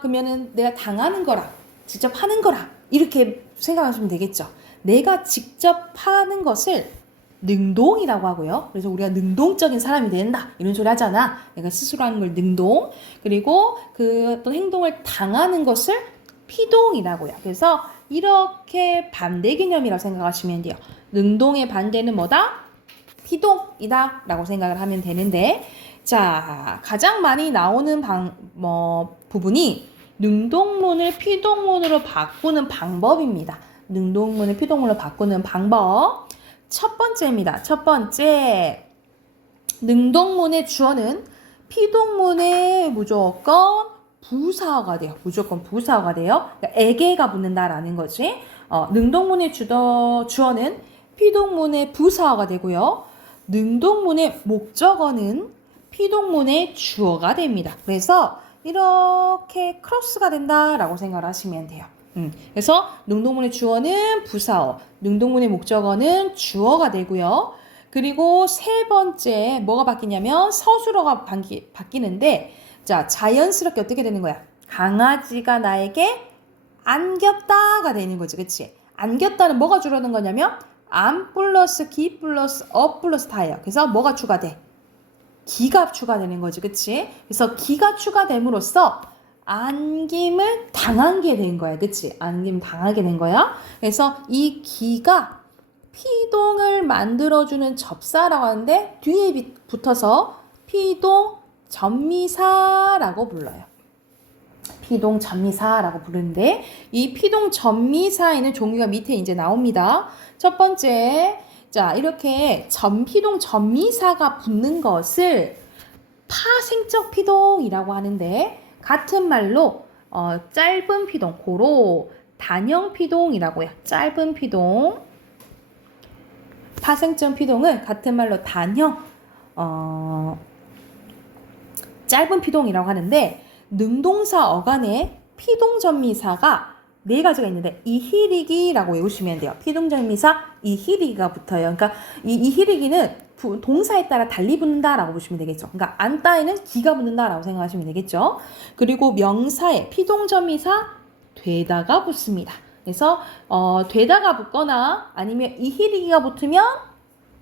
그러면은 내가 당하는 거라, 직접 하는 거라 이렇게 생각하시면 되겠죠. 내가 직접 하는 것을 능동이라고 하고요. 그래서 우리가 능동적인 사람이 된다 이런 소리 하잖아. 내가 스스로 하는 걸 능동. 그리고 그 어떤 행동을 당하는 것을 피동이라고요. 그래서 이렇게 반대 개념이라고 생각하시면 돼요. 능동의 반대는 뭐다? 피동이다 라고 생각을 하면 되는데 자, 가장 많이 나오는 부분이 능동문을 피동문으로 바꾸는 방법입니다. 능동문을 피동문으로 바꾸는 방법. 첫 번째입니다. 첫 번째, 능동문의 주어는 피동문에 무조건 부사어가 돼요. 무조건 부사어가 돼요. 그러니까 에게가 붙는다라는 거지. 능동문의 주어는 피동문의 부사어가 되고요. 능동문의 목적어는 피동문의 주어가 됩니다. 그래서 이렇게 크로스가 된다라고 생각을 하시면 돼요. 그래서 능동문의 주어는 부사어, 능동문의 목적어는 주어가 되고요. 그리고 세 번째 뭐가 바뀌냐면 서술어가 바뀌는데 자, 자연스럽게 어떻게 되는 거야? 강아지가 나에게 안겼다가 되는 거지. 그치? 안겼다는 뭐가 줄어든 거냐면 안 플러스 기 플러스 어 플러스 다예요. 그래서 뭐가 추가돼? 기가 추가되는 거지. 그치? 그래서 기가 추가됨으로써 안김을 당하게 된 거야. 그치? 안김 당하게 된 거야. 그래서 이 기가 피동을 만들어주는 접사라고 하는데 뒤에 붙어서 피동 전미사라고 불러요. 피동 전미사라고 부르는데 이 피동 전미사에는 종류가 밑에 이제 나옵니다. 첫 번째, 자, 이렇게 전피동, 전미사가 붙는 것을 파생적 피동이라고 하는데, 같은 말로 짧은 피동, 고로 단형 피동이라고 해요. 짧은 피동. 파생적 피동은 같은 말로 단형, 짧은 피동이라고 하는데, 능동사 어간에 피동전미사가 네 가지가 있는데 이희리기라고 외우시면 돼요. 피동전미사 이희리기가 붙어요. 그러니까 이 이희리기는 동사에 따라 달리 붙는다라고 보시면 되겠죠. 그러니까 안따에는 기가 붙는다라고 생각하시면 되겠죠. 그리고 명사에 피동전미사 되다가 붙습니다. 그래서 되다가 붙거나 아니면 이희리기가 붙으면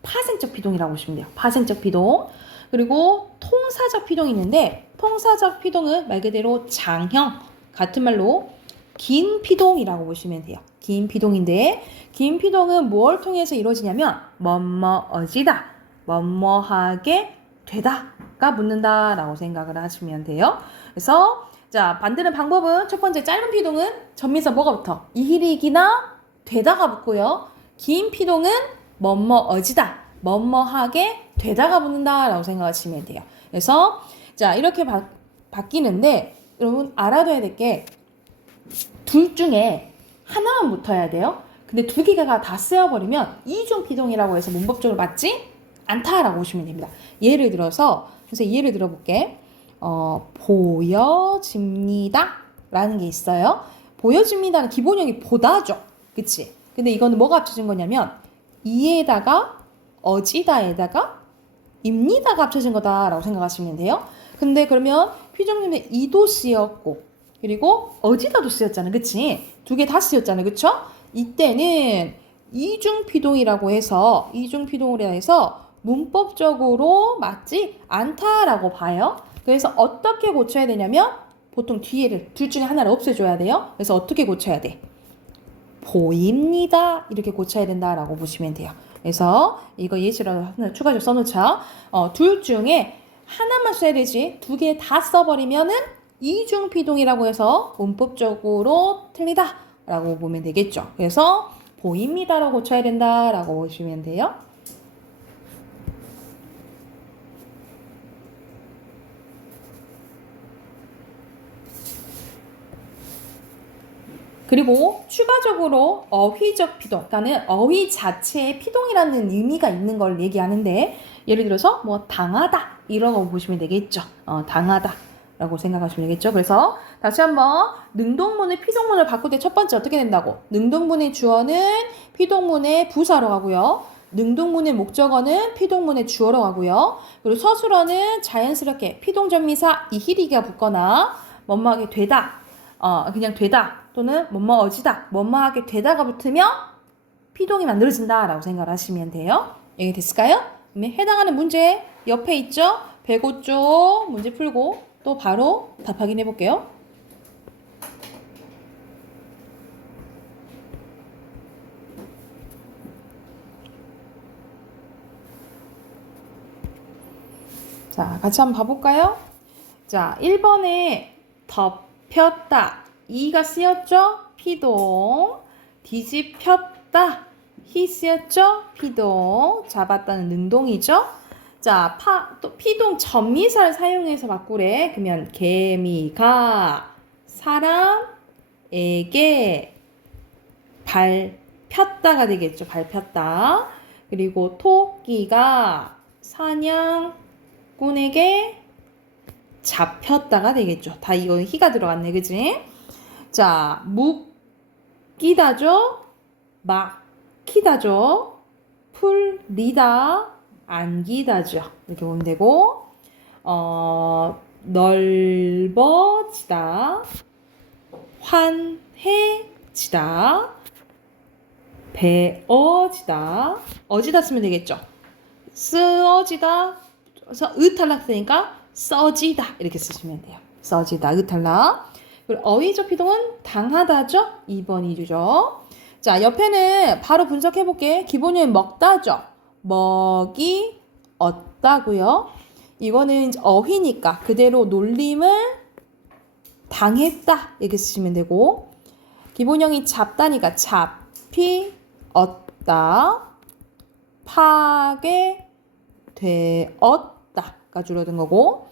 파생적 피동이라고 보시면 돼요. 파생적 피동. 그리고 통사적 피동이 있는데 통사적 피동은 말 그대로 장형, 같은 말로 긴 피동이라고 보시면 돼요. 긴 피동인데 긴 피동은 무엇을 통해서 이루어지냐면 뭐뭐어지다, 뭐뭐하게 되다가 붙는다라고 생각을 하시면 돼요. 그래서 자, 만드는 방법은 첫 번째 짧은 피동은 전미사 뭐가 붙어? 이희리기나 되다가 붙고요. 긴 피동은 뭐뭐어지다, 뭐뭐하게 되다가 붙는다라고 생각하시면 돼요. 그래서 자, 이렇게 바뀌는데 여러분 알아둬야 될 게 둘 중에 하나만 붙어야 돼요. 근데 두 개가 다 쓰여버리면 이중 피동이라고 해서 문법적으로 맞지 않다라고 보시면 됩니다. 예를 들어서 선생님 예를 들어볼게. 보여집니다 라는 게 있어요. 보여집니다는 기본형이 보다죠. 그치? 근데 이거는 뭐가 합쳐진 거냐면 이에다가 어지다에다가 입니다가 합쳐진 거다라고 생각하시면 돼요. 근데 그러면 피정님의 이도 쓰였고 그리고 어지다도 쓰였잖아. 그치? 두 개 다 쓰였잖아. 그쵸? 이때는 이중피동이라고 해서 이중피동으로 해서 문법적으로 맞지 않다라고 봐요. 그래서 어떻게 고쳐야 되냐면 보통 뒤에를 둘 중에 하나를 없애줘야 돼요. 그래서 어떻게 고쳐야 돼? 보입니다. 이렇게 고쳐야 된다라고 보시면 돼요. 그래서 이거 예시라도 하나 추가적으로 써놓자. 둘 중에 하나만 써야 되지 두 개 다 써버리면은 이중피동이라고 해서 문법적으로 틀리다라고 보면 되겠죠. 그래서 보입니다라고 고쳐야 된다라고 보시면 돼요. 그리고 추가적으로 어휘적 피동, 그러니까 어휘 자체에 피동이라는 의미가 있는 걸 얘기하는데 예를 들어서 뭐 당하다 이런 거 보시면 되겠죠. 당하다 라고 생각하시면 되겠죠. 그래서 다시 한번 능동문을 피동문을 바꿀 때 첫 번째 어떻게 된다고? 능동문의 주어는 피동문의 부사로 가고요. 능동문의 목적어는 피동문의 주어로 가고요. 그리고 서술어는 자연스럽게 피동전미사 이희리기가 붙거나 뭐뭐하게 되다, 그냥 되다 또는 뭐뭐어지다, 뭐뭐하게 되다가 붙으면 피동이 만들어진다라고 생각을 하시면 돼요. 이게 됐을까요? 그러면 해당하는 문제 옆에 있죠? 105쪽 문제 풀고 또 바로 답 확인해 볼게요. 자, 같이 한번 봐볼까요? 자, 1번에 덮였다. 이가 쓰였죠? 피동. 뒤집혔다. 히 쓰였죠? 피동. 잡았다는 능동이죠? 자, 또 피동 전미사를 사용해서 바꾸래. 그러면 개미가 사람에게 밟혔다가 되겠죠. 밟혔다. 그리고 토끼가 사냥꾼에게 잡혔다가 되겠죠. 다 이거 희가 들어갔네. 그지? 자, 묶이다죠. 막히다죠. 풀리다. 안기다죠. 이렇게 보면 되고 넓어지다. 환해지다. 배어지다. 어지다 쓰면 되겠죠. 쓰어지다. 그래서 으탈락 쓰니까 써지다. 이렇게 쓰시면 돼요. 써지다. 으탈락. 그리고 어휘적 피동은 당하다죠. 2번 2주죠. 자, 옆에는 바로 분석해 볼게. 기본형은 먹다죠. 먹이 얻다고요. 이거는 어휘니까 그대로 놀림을 당했다 이렇게 쓰시면 되고 기본형이 잡다니까 잡히 얻다 파괴되었다가 줄어든 거고,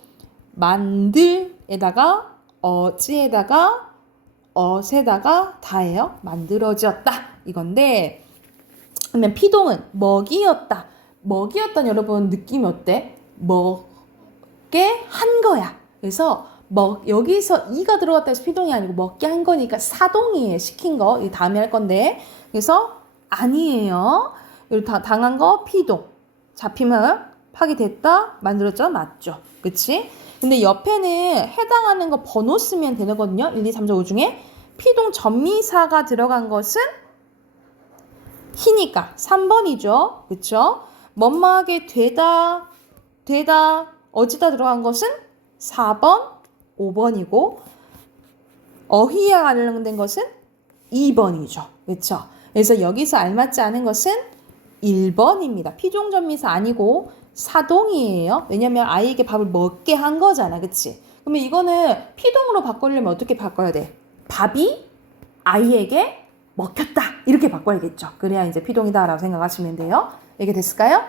만들에다가 어지에다가 어세다가 다예요. 만들어졌다 이건데, 그러면 피동은 먹이었다. 먹이었다는 여러분 느낌이 어때? 먹게 한 거야. 그래서 여기서 이가 들어갔다 해서 피동이 아니고 먹게 한 거니까 사동이에요. 시킨 거. 이 다음에 할 건데. 그래서 아니에요. 여기 당한 거 피동. 잡히면 파기됐다. 만들었죠? 맞죠? 그치? 근데 옆에는 해당하는 거 번호 쓰면 되거든요. 1, 2, 3, 4, 5 중에 피동 전미사가 들어간 것은 희니까 3번이죠. 그쵸? 뭐뭐하게 되다 어지다 들어간 것은 4번, 5번이고 어휘에 관련된 것은 2번이죠. 그쵸? 그래서 여기서 알맞지 않은 것은 1번입니다. 피종전미사 아니고 사동이에요. 왜냐면 아이에게 밥을 먹게 한 거잖아. 그치? 그러면 이거는 피동으로 바꾸려면 어떻게 바꿔야 돼? 밥이 아이에게 먹혔다. 이렇게 바꿔야겠죠. 그래야 이제 피동이다 라고 생각하시면 돼요. 이게 됐을까요?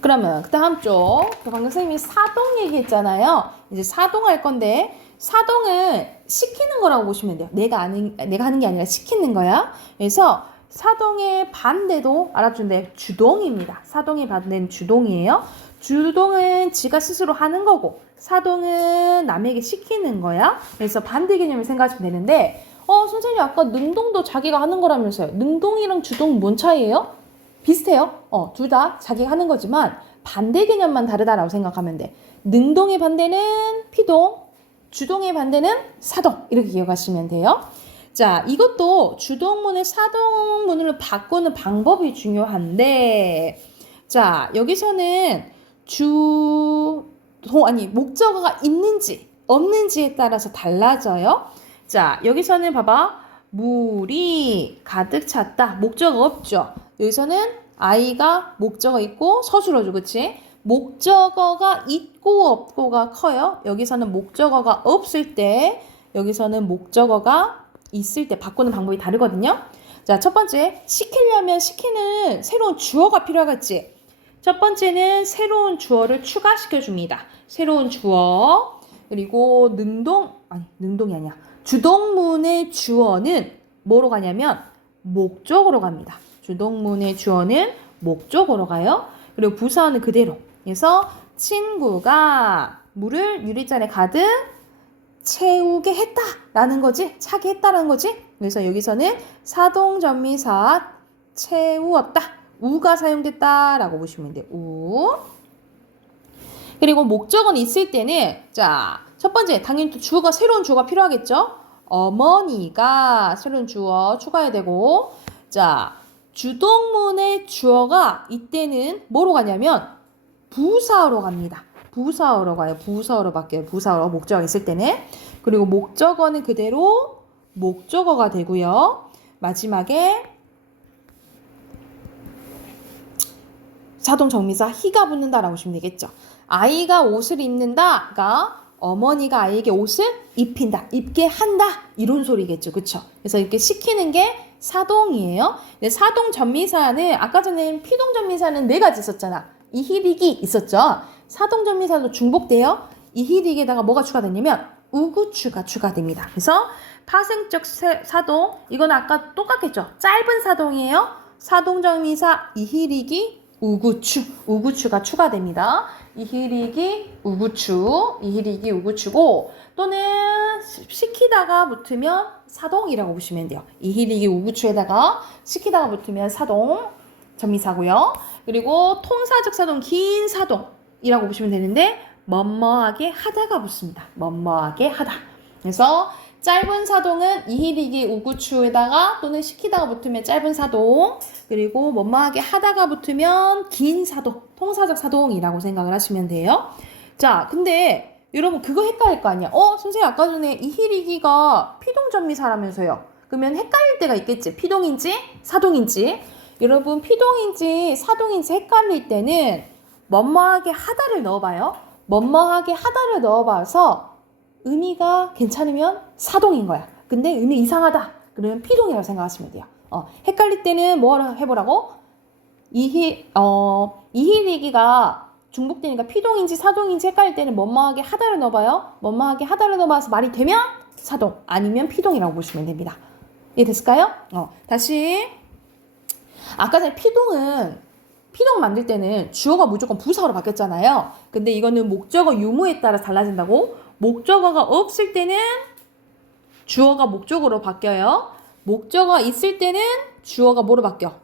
그러면 그 다음 쪽 방금 선생님이 사동 얘기했잖아요. 이제 사동 할 건데 사동은 시키는 거라고 보시면 돼요. 내가 하는 게 아니라 시키는 거야. 그래서 사동의 반대도 알아준대. 주동입니다. 사동의 반대는 주동이에요. 주동은 지가 스스로 하는 거고 사동은 남에게 시키는 거야. 그래서 반대 개념을 생각하시면 되는데 선생님 아까 능동도 자기가 하는 거라면서요. 능동이랑 주동 뭔 차이예요? 비슷해요. 둘 다 자기가 하는 거지만 반대 개념만 다르다라고 생각하면 돼. 능동의 반대는 피동, 주동의 반대는 사동. 이렇게 기억하시면 돼요. 자, 이것도 주동문을 사동문으로 바꾸는 방법이 중요한데, 자, 여기서는 목적어가 있는지 없는지에 따라서 달라져요. 자, 여기서는 봐봐. 물이 가득 찼다. 목적어 없죠. 여기서는 아이가 목적어 있고 서술어죠. 그치? 목적어가 있고 없고가 커요. 여기서는 목적어가 없을 때, 여기서는 목적어가 있을 때 바꾸는 방법이 다르거든요. 자, 첫 번째, 시키려면 시키는 새로운 주어가 필요하겠지. 첫 번째는 새로운 주어를 추가시켜줍니다. 새로운 주어. 그리고 능동이 아니야. 주동문의 주어는 뭐로 가냐면 목적으로 갑니다. 주동문의 주어는 목적으로 가요. 그리고 부사어는 그대로. 그래서 친구가 물을 유리잔에 가득 채우게 했다라는 거지. 차게 했다라는 거지. 그래서 여기서는 사동전미사 채우었다. 우가 사용됐다라고 보시면 돼요. 우. 그리고 목적은 있을 때는 자, 첫 번째 당연히 또 주어가 새로운 주어가 필요하겠죠. 어머니가 새로운 주어 추가해야 되고 자, 주동문의 주어가 이때는 뭐로 가냐면 부사어로 갑니다. 부사어로 가요. 부사어로 바뀌어요. 부사어로 목적어 있을 때는. 그리고 목적어는 그대로 목적어가 되고요. 마지막에 사동정미사 희가 붙는다라고 보시면 되겠죠. 아이가 옷을 입는다가 어머니가 아이에게 옷을 입힌다, 입게 한다 이런 소리겠죠. 그쵸? 그래서 이렇게 시키는 게 사동이에요. 근데 사동전미사는 아까 전에 피동전미사는 4가지 있었잖아. 이희릭이 있었죠. 사동전미사도 중복돼요. 이희릭에다가 뭐가 추가되냐면 우구추가 추가됩니다. 그래서 파생적 사동, 이건 아까 똑같겠죠. 짧은 사동이에요. 사동전미사 이희릭이 우구추가 추가됩니다. 이희릭이 우구추고 또는 시키다가 붙으면 사동이라고 보시면 돼요. 이희릭이 우구추에다가 시키다가 붙으면 사동 전미사고요. 그리고 통사적 사동, 긴 사동이라고 보시면 되는데 뭐뭐하게 하다가 붙습니다. 뭐뭐하게 하다. 그래서 짧은 사동은 이희릭이 우구추에다가 또는 시키다가 붙으면 짧은 사동, 그리고 뭐뭐하게 하다가 붙으면 긴 사동, 통사적 사동이라고 생각을 하시면 돼요. 자, 근데 여러분 그거 헷갈릴 거 아니야. 선생님 아까 전에 이희릭이가 피동전미사라면서요. 그러면 헷갈릴 때가 있겠지. 피동인지 사동인지. 여러분 피동인지 사동인지 헷갈릴 때는 뭐뭐하게 하다를 넣어봐요. 뭐뭐하게 하다를 넣어봐서 의미가 괜찮으면 사동인 거야. 근데 의미 이상하다. 그러면 피동이라고 생각하시면 돼요. 헷갈릴 때는 뭐 해보라고? 이희리기가 중복되니까 피동인지 사동인지 헷갈릴 때는 뭐뭐하게 하다를 넣어봐요. 뭐뭐하게 하다를 넣어봐서 말이 되면 사동, 아니면 피동이라고 보시면 됩니다. 이해됐을까요? 다시. 아까 전에 피동 만들 때는 주어가 무조건 부사로 바뀌었잖아요. 근데 이거는 목적어 유무에 따라 달라진다고. 목적어가 없을 때는 주어가 목적어로 바뀌어요. 목적어가 있을 때는 주어가 뭐로 바뀌어?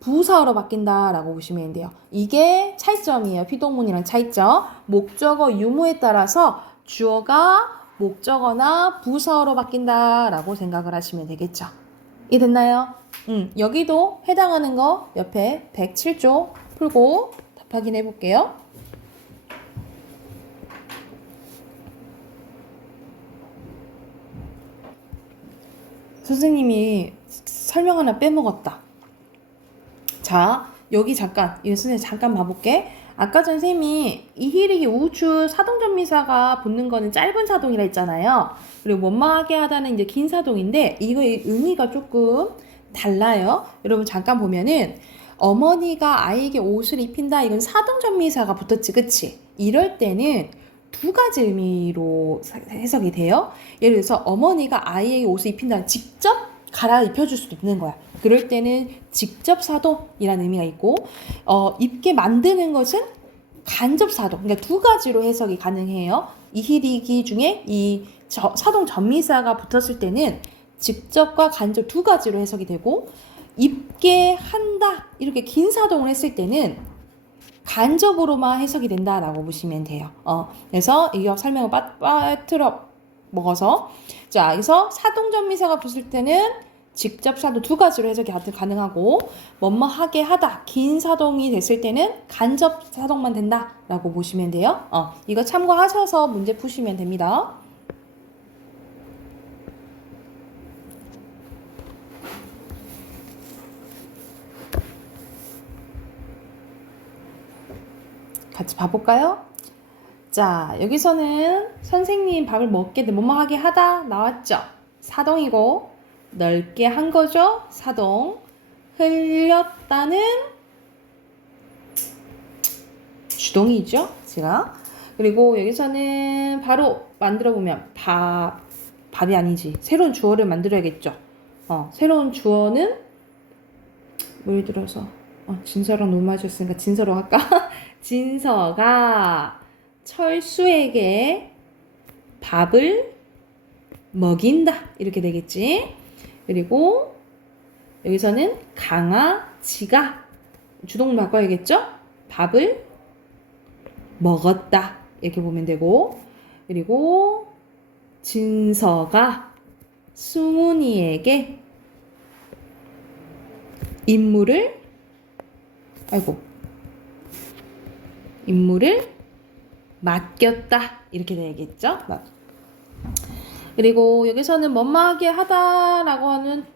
부사어로 바뀐다라고 보시면 돼요. 이게 차이점이에요. 피동문이랑 차이점. 목적어 유무에 따라서 주어가 목적어나 부사어로 바뀐다라고 생각을 하시면 되겠죠. 이해됐나요? 여기도 해당하는 거 옆에 107조 풀고 답 확인해 볼게요. 선생님이 설명 하나 빼먹었다. 자, 여기 잠깐, 이 선생님 잠깐 봐볼게. 아까 전 쌤이 이희리기 우추 사동전미사가 붙는 거는 짧은 사동이라 했잖아요. 그리고 원망하게 하다는 이제 긴 사동인데 이거의 의미가 조금 달라요. 여러분 잠깐 보면은 어머니가 아이에게 옷을 입힌다. 이건 사동전미사가 붙었지, 그치? 이럴 때는 두 가지 의미로 해석이 돼요. 예를 들어서 어머니가 아이에게 옷을 입힌다는 직접 갈아입혀줄 수도 있는 거야. 그럴 때는 직접 사동이라는 의미가 있고 입게 만드는 것은 간접 사동. 그러니까 두 가지로 해석이 가능해요. 이희리기 중에 이 사동 전미사가 붙었을 때는 직접과 간접 두 가지로 해석이 되고 입게 한다 이렇게 긴 사동을 했을 때는 간접으로만 해석이 된다라고 보시면 돼요. 그래서 이거 설명을 빠뜨려 먹어서 자, 여기서 사동전미사가 붙을 때는 직접 사동 두 가지로 해석이 가능하고 뭐뭐하게 하다 긴 사동이 됐을 때는 간접 사동만 된다라고 보시면 돼요. 이거 참고하셔서 문제 푸시면 됩니다. 같이 봐볼까요? 자, 여기서는 선생님 밥을 먹게 돼 뭐뭐하게 하다 나왔죠? 사동이고 넓게 한 거죠? 사동. 흘렸다는 주동이죠? 제가. 그리고 여기서는 바로 만들어 보면 밥이 아니지. 새로운 주어를 만들어야겠죠? 새로운 주어는 예를 들어서 진서랑 너무 맞았으니까 진서로 할까? 진서가 철수에게 밥을 먹인다 이렇게 되겠지. 그리고 여기서는 강아지가 주동을 바꿔야겠죠. 밥을 먹었다 이렇게 보면 되고, 그리고 진서가 수문이에게 임무를 맡겼다 이렇게 되겠죠. 그리고 여기서는 뭐뭐하게 하다라고 하는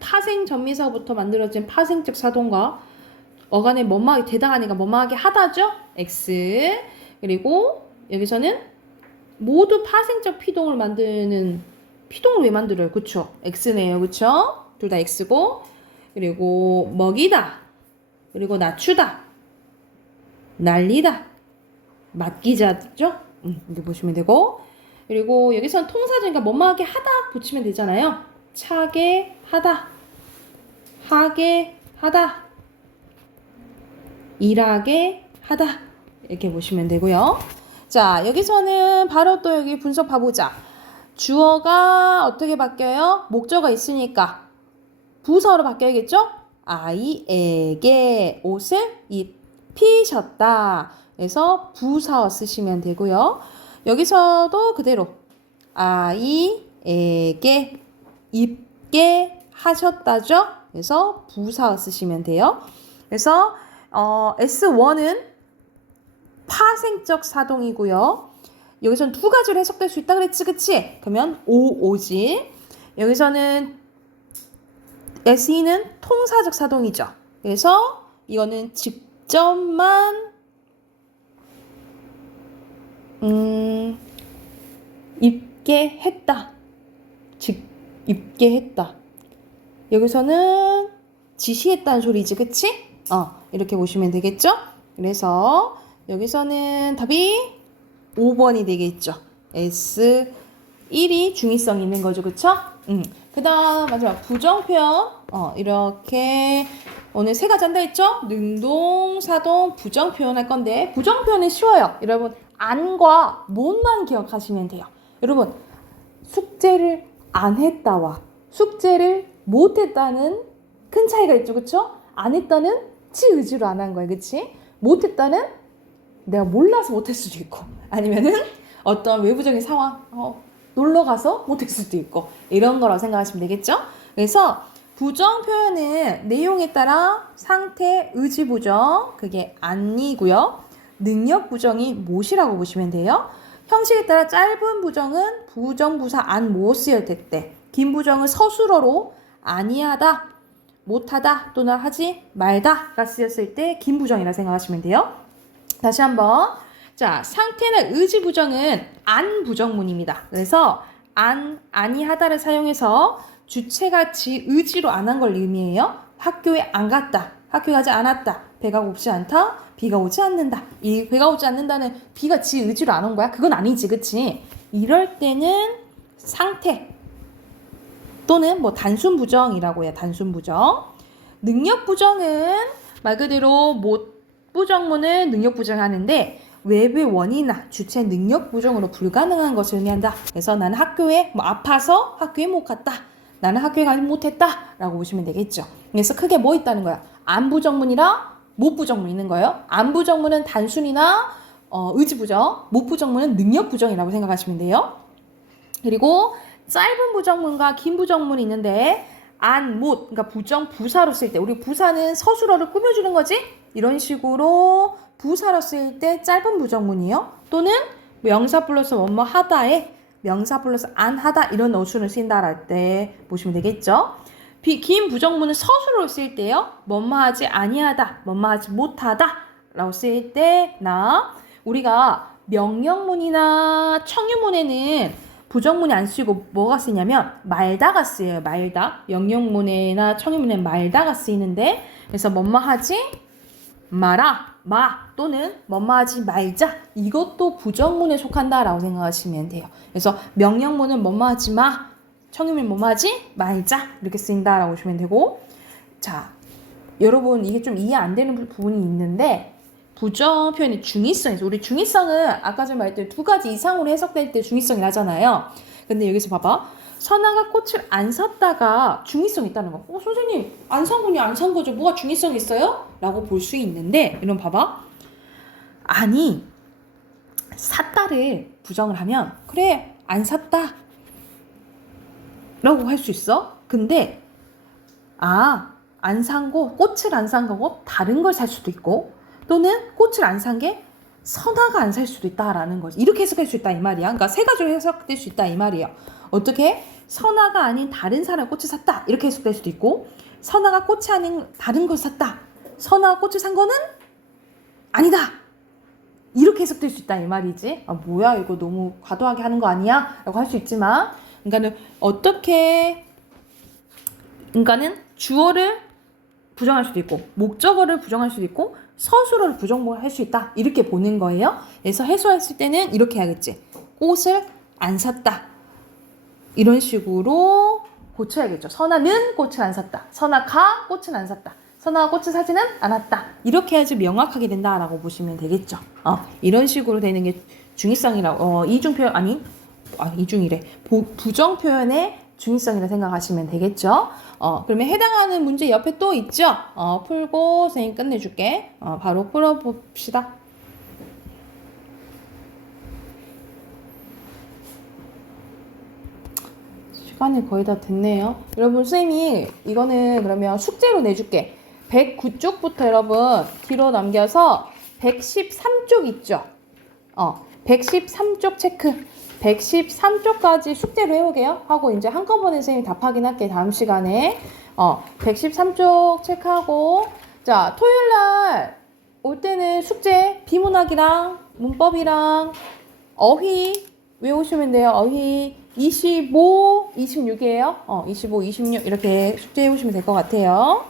파생 전미사부터 만들어진 파생적 사동과 어간에 뭐뭐하게 대당하니까 뭐뭐하게 하다죠. X. 그리고 여기서는 모두 파생적 피동을 만드는 피동을 왜 만들어요? 그쵸? X네요. 그쵸? 둘 다 X고, 그리고 먹이다, 그리고 낮추다, 날리다, 맡기자죠? 이렇게 보시면 되고, 그리고 여기서는 통사적이니까 뭐뭐하게 하다 붙이면 되잖아요. 차게 하다, 하게 하다, 일하게 하다 이렇게 보시면 되고요. 자, 여기서는 바로 또 여기 분석 봐보자. 주어가 어떻게 바뀌어요? 목적어가 있으니까 부사어로 바뀌어야겠죠? 아이에게 옷을 입히셨다. 그래서 부사어 쓰시면 되고요. 여기서도 그대로 아이에게 입게 하셨다죠? 그래서 부사어 쓰시면 돼요. 그래서 S1은 파생적 사동이고요. 여기서는 두 가지로 해석될 수 있다 그랬지, 그치? 그러면 오지. 여기서는 S2는 통사적 사동이죠. 그래서 이거는 직접만 입게 했다. 입게 했다. 여기서는 지시했다는 소리지, 그치? 이렇게 보시면 되겠죠? 그래서 여기서는 답이 5번이 되겠죠. S1이 중의성 있는 거죠, 그쵸? 그 다음 마지막 부정표현. 이렇게 오늘 세 가지 한다 했죠? 능동, 사동, 부정표현 할 건데 부정표현은 쉬워요. 여러분 안과 못만 기억하시면 돼요. 여러분 숙제를 안 했다와 숙제를 못 했다는 큰 차이가 있죠, 그쵸? 안 했다는 지 의지로 안 한 거예요, 그치? 못 했다는 내가 몰라서 못 했을 수도 있고 아니면은 어떤 외부적인 상황 놀러 가서 못 했을 수도 있고 이런 거라고 생각하시면 되겠죠? 그래서 부정 표현은 내용에 따라 상태, 의지 부정 그게 안이고요. 능력 부정이 못이라고 보시면 돼요. 형식에 따라 짧은 부정은 부정부사 안 못 쓰일 때, 긴 부정은 서술어로 아니하다, 못하다 또는 하지 말다가 쓰였을 때 긴 부정이라 생각하시면 돼요. 다시 한번. 자, 상태나 의지 부정은 안 부정문입니다. 그래서 아니하다를 사용해서 주체가 지 의지로 안 한 걸 의미해요. 학교에 안 갔다, 학교에 가지 않았다, 배가 고프지 않다, 비가 오지 않는다. 이 배가 오지 않는다는 비가 지 의지로 안 온 거야? 그건 아니지, 그치? 이럴 때는 상태 또는 뭐 단순 부정이라고 해요. 단순 부정. 능력 부정은 말 그대로 못 부정문을 능력 부정하는데 외부의 원인이나 주체 능력 부정으로 불가능한 것을 의미한다. 그래서 나는 학교에 아파서 학교에 못 갔다. 나는 학교에 가지 못했다. 라고 보시면 되겠죠. 그래서 크게 뭐 있다는 거야? 안 부정문이랑 못 부정문 있는 거예요. 안 부정문은 단순이나 의지 부정, 못 부정문은 능력 부정이라고 생각하시면 돼요. 그리고 짧은 부정문과 긴 부정문이 있는데 안, 못, 그러니까 부정, 부사로 쓸 때 우리 부사는 서술어를 꾸며주는 거지? 이런 식으로 부사로 쓸 때 짧은 부정문이요. 또는 명사 플러스 뭐뭐 하다에 명사 플러스 안 하다 이런 어순을 쓴다 할 때 보시면 되겠죠. 긴 부정문은 서술어로 쓸 때요. 뭐뭐 하지 아니하다, 뭐뭐 하지 못하다 라고 쓸 때나 우리가 명령문이나 청유문에는 부정문이 안 쓰이고 뭐가 쓰냐면 말다가 쓰여요. 말다. 명령문이나 청유문에는 말다가 쓰이는데 그래서 뭐뭐 하지 마라, 마 또는 뭐뭐 하지 말자 이것도 부정문에 속한다라고 생각하시면 돼요. 그래서 명령문은 뭐뭐 하지 마, 청유문 뭐뭐 하지 말자 이렇게 쓰인다라고 보시면 되고 자, 여러분 이게 좀 이해 안 되는 부분이 있는데 부정 표현의 중의성이 있어. 우리 중의성은 아까 전에 말했던 두 가지 이상으로 해석될 때 중의성이 나잖아요. 근데 여기서 봐봐. 선아가 꽃을 안 샀다가 중의성이 있다는 거. 선생님 안 산 거니 안 산 거죠. 뭐가 중의성이 있어요? 라고 볼 수 있는데 이런 봐봐. 아니 샀다를 부정을 하면 그래 안 샀다 라고 할 수 있어. 근데 안 산 거, 꽃을 안 산 거고 다른 걸 살 수도 있고 또는 꽃을 안 산 게 선아가 안 살 수도 있다라는 거지. 이렇게 해석할 수 있다 이 말이야. 그러니까 세 가지로 해석될 수 있다 이 말이에요. 어떻게? 선아가 아닌 다른 사람 꽃을 샀다 이렇게 해석될 수도 있고 선아가 꽃이 아닌 다른 걸 샀다. 선아가 꽃을 산 거는 아니다. 이렇게 해석될 수 있다 이 말이지. 뭐야 이거 너무 과도하게 하는 거 아니야? 라고 할 수 있지만 그러니까는 어떻게 그러니까는 주어를 부정할 수도 있고 목적어를 부정할 수도 있고 서술어를 부정할 수 있다 이렇게 보는 거예요. 그래서 해석했을 때는 이렇게 해야겠지. 꽃을 안 샀다 이런 식으로 고쳐야겠죠. 선아는 꽃을 안 샀다. 선아가 꽃을 안 샀다. 선아가 꽃을 사지는 않았다. 이렇게 해야지 명확하게 된다라고 보시면 되겠죠. 이런 식으로 되는 게 중의성이라고 이중 표현 이중이래. 부정 표현의 중의성이라 생각하시면 되겠죠. 그러면 해당하는 문제 옆에 또 있죠. 풀고 선생님 끝내줄게. 바로 풀어봅시다. 시간이 거의 다 됐네요. 여러분 선생님이 이거는 그러면 숙제로 내줄게. 109쪽부터 여러분 뒤로 넘겨서 113쪽 있죠. 113쪽 체크. 113쪽까지 숙제로 해오게요. 하고 이제 한꺼번에 선생님이 답하긴 할게. 다음 시간에 113쪽 체크하고 자 토요일날 올 때는 숙제 비문학이랑 문법이랑 어휘 외우시면 돼요. 어휘 25, 26이에요. 25, 26 이렇게 숙제해 오시면 될 것 같아요.